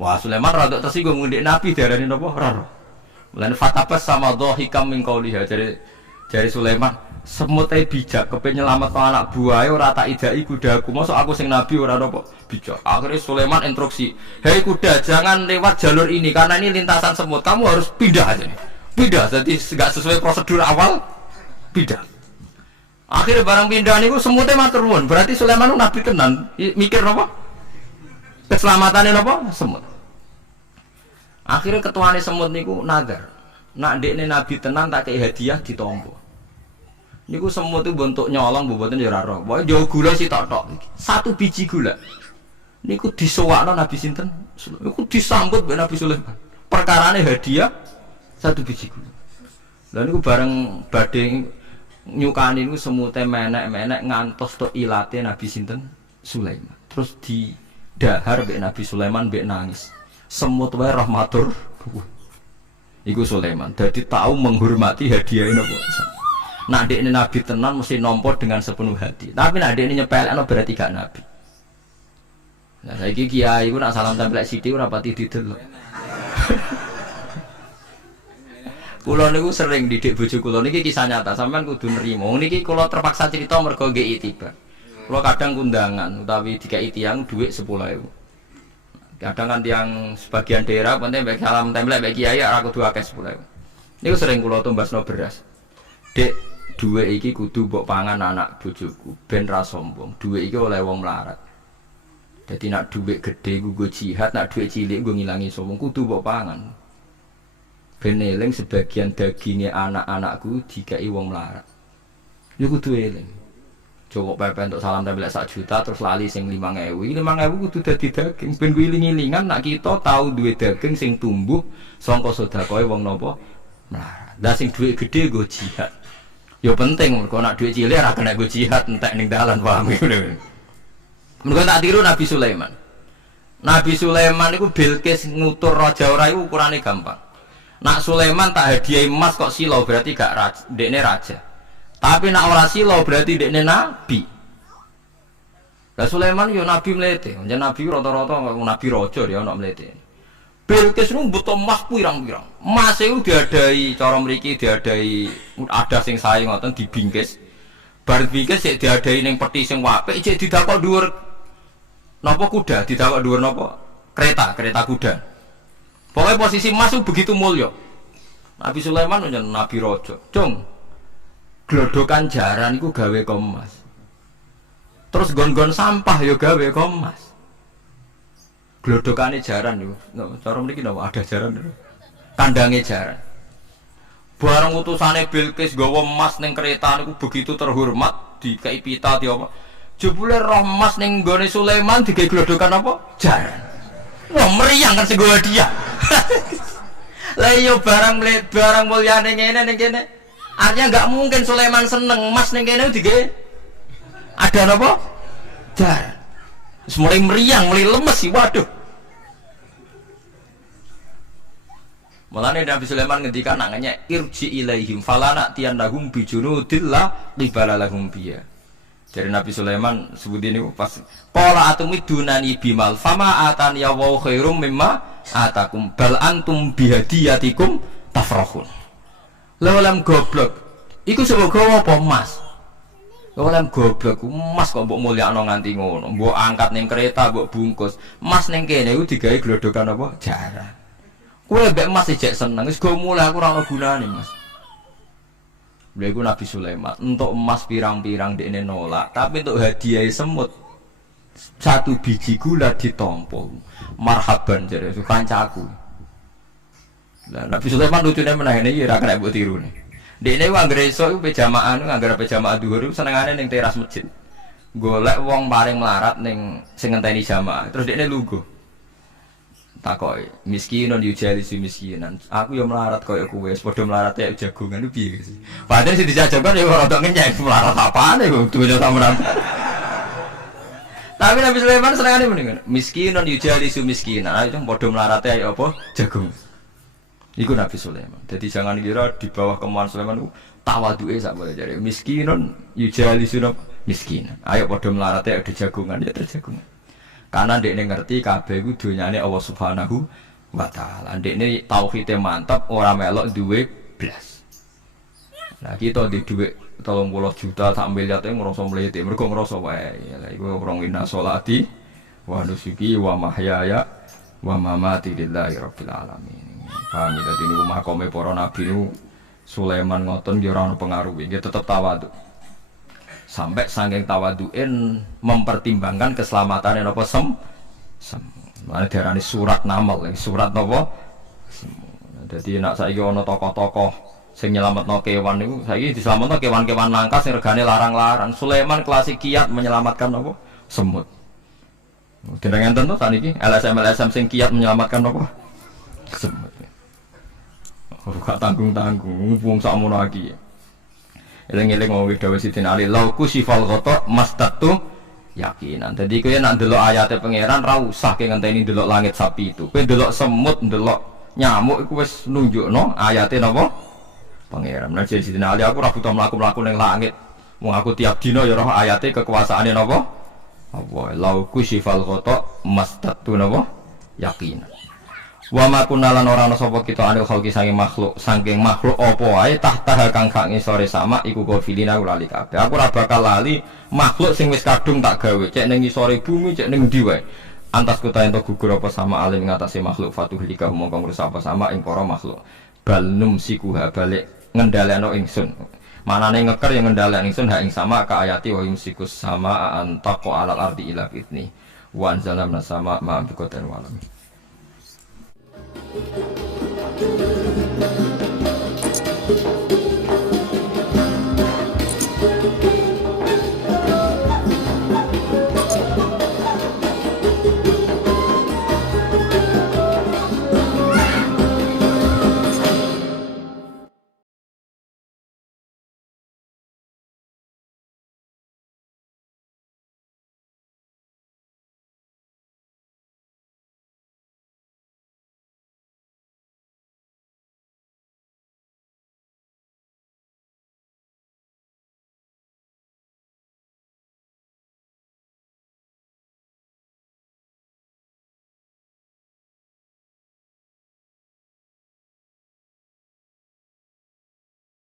Wah, Sulaiman rada tersinggung ngendek Nabi diarani napa ora roh. Lan fatabas sama dhahikam min qauliha jare Sulaiman, semut ae bijak kepen nyelametno anak buahe ora tak idaki kudaku. Mosok aku sing nabi ora napa bijak. Akhirnya Sulaiman instruksi, "Hei kuda, jangan lewat jalur ini karena ini lintasan semut. Kamu harus pindah aja nih. Pindah, jadi enggak sesuai prosedur awal. Pindah." Akhirnya barang pindah niku semutnya matur nuwun. Berarti Sulaiman nabi tenan. Mikir napa? Keselamatan napa? Semut. Akhirnya ketuane semut niku nazar. Nak ndekne nabi tenan tak kei hadiah ditampa. Niku semut itu bentuk nyolong mboten ya ora roh. Pokoke yo gula sitok-tok. Satu biji gula. Niku disowakno Nabi sinten? Niku disambut mbek Nabi Sulaiman. Perkarane hadiah satu biji gula. Lah niku bareng badhe nyukani niku semute menek-menek ngantos tok ilate Nabi sinten? Sulaiman. Terus didahar mbek Nabi Sulaiman mbek nangis. Semut wae rahmatur. Iku Sulaiman. Dadi tahu menghormati hadiah napa. Nak dek ini nabi tenan mesti nompo dengan sepenuh hati. Tapi nak dek ini nyepelekno berarti gak nabi. Nah saiki kiai ku nak salam tempel sithik ora pati didelok. Kula niku sering didik bojo kula niki kisah nyata, sampean kudu nrimo. Niki kula terpaksa cerita mergo nggih itibar. Kula kadang kundangan utawi dikai tiyang dhuwit 10.000. Kadang kan tiyang sebagian daerah penting baik salam tempel baik kiai ora kudu akeh 10.000. Niku sering kula tumbasno beras. Dek duwe iki kudu mbok pangan anak bojoku ben ra sombong. Duwe iki oleh wong melarat. Dadi nak duwe gedhe nggo jihad, nak duwe cilik nggo ngilangi sombong kudu mbok pangan. Ben eling sebagian daginge anak-anakku dikai wong melarat. Ya kudu eling. Coba pepe untuk salam tempel 1 juta terus lali sing 5.000. 5.000 kudu dadi daging ben kuwi iling-ilingan nak kita tau duwe daging sing tumbuh saka sedekahe wong napa melarat. Lah sing duwe gedhe nggo jihad. Ya penting mergo nak duit cilik ora kena go jihad entek ning dalan paham ngono. Mergo tak tiru Nabi Sulaiman. Nabi Sulaiman iku Bilqis ngutur raja ora iku ukurane gampang. Nak Sulaiman tak hadiah emas kok silo berarti gak raja, dekne raja. Tapi nak ora silo berarti dekne nabi. Lah Sulaiman yo nabi mlete. Yen nabi rata-rata nabi raja ya ana mlete. Bilqis nu butuh emas pirang-pirang. Emas itu diadai cara mriki diadai ada sing sae ngoten dibingkis. Bar bingkis sik diadai ning peti sing apik cek didakok dhuwur napa kuda, didakok dhuwur napa kereta kuda. Pokoknya posisi emas itu begitu mulya. Nabi Sulaiman njen nabi raja. Cung. Glodokan jaran iku gawe emas. Terus gon-gon sampah ya gawe emas. Glodokane jaran niku. Cara mriki napa ada jaran. Kandange jaran. bareng utusane Bilqis gawa emas ning kereta niku begitu terhormat dikai pita di apa. Jebule roh emas ning nggone Sulaiman digawe glodokan apa? Jaran. Wah meriang kan sing dia. Lah iya barang mulyane ngene ning kene. Artinya enggak mungkin Sulaiman seneng emas ning kene digawe ada napa? Jaran. Wis mulai meriang, mulai lemes sih waduh. Mulane Nabi Sulaiman ngendika nangane irji ilaihim falana tiyannahum bijunudillah qibala lahum biya. Jadi Nabi Sulaiman sebut ini pas qala atumidunani bimal fama atani ya wa khairum mimma atakum bal antum bihadiyatikum tafrahun. Lawalam goblok iku semoga apa emas. Lawalam goblok emas kok mbok mulyakno nganti ngono. Mbok angkat ning kereta mbok bungkus. Emas ning kene iku digawe glodokan apa? Jaran. Kowe mbek emas ijek seneng, wis go mulai aku ora ono gunane, Mas. Lha iku Nabi Sulaiman, entuk emas pirang-pirang dekne nolak, tapi untuk hadiah semut satu biji gula ditompo. Marhaban jare kancaku. Lah Nabi Sulaiman lucune meneh iki ora kena mbok tirune. Dekne ku anggere iso iku pejamaah, anggere pejamaah dhuwur iku senengane ning teras masjid. Golek wong paring melarat ning sing ngenteni jamaah, terus dekne lungguh. Takoki miskinun yujalisu miskinan. Aku yo melarat koyo kowe, padha melarat ya jagongan ku piye sih. Padahal sing dijajakan yo ora tok ngenyek melarat apane kok dunya sampean. Tapi Nabi Sulaiman senengane mendingan miskinun yujalisu miskinan. Ayo padha melarat ya apa jagung. Iku Nabi Sulaiman. Jadi jangan kira di bawah kemauan Sulaiman ku tawaduke sak boleh jare. Miskinun yujalisu miskinan. Ayo padha melarat ya jagongan ya terjagungan. Karena ndekne ngerti kabeh iku donyane Allah Subhanahu wa taala. Ndekne tauhide mantap, ora melok duwe blas. Nah, kita di dhuwit 30 juta sak miliar e ngrasa mlete, mergo ngrasa wae. Lah iku orang inna sholati wa nusuki wa mahyaya wa mamati lillahi rabbil alamin. Paham ya, dadi niku makome para nabi niku Sulaiman ngoten ya ora ono pengaruhe, nggih tetep tawadhu. Sampai saking tawaduin mempertimbangkan keselamatan apa mana diarani surat namal, surat apa? Jadi nak saiki ana tokoh-tokoh sing nyelametno kewan niku, saiki diselametno kewan-kewan langka sing regane larang-larang. Sulaiman klasik kiat menyelamatkan apa? Semut. Dengen enten to saniki LSM sing kiat menyelamatkan apa? Semut. Ora tanggung-tanggung wong sakmono iki. Eling-eling ngomong dawuh Sidin Ali lauku sifal ghata mastatu yakinan. Dadi kowe nek ndelok ayate pangeran ra usah ke ngenteni ndelok langit sapi itu. Kowe ndelok semut, ndelok nyamuk iku wis nunjukno ayate napa? Pangeran. Nek Sidin Ali aku ora butuh mlaku-mlaku ning langit. Wong aku tiap dina ya roh ayate kekuasaane napa? Allah lauku sifal ghata mastatu napa? Yakinan. Wa ma kunalan ora ana sapa kita anil khalqi saking makhluk apa wae tahta kang gak ngisore sama iku kofilina lali kabeh. Aku ora bakal lali makhluk sing wis kadung tak gawe cek ning ngisore bumi cek ning ndi wae. Antas kuta ento gugur apa sama alim ngatasi makhluk fatuhlika mongko ngrusak apa sama ing para makhluk. Bal numsikuha balik ngendhalekno ingsun. Manane ngeker yang ngendhalekno ingsun ha ing sama ka ayati wa yumsikus sama antaqo alal ardi ila fitni. Wa anzalna sama ma biqatan walam. Thank you.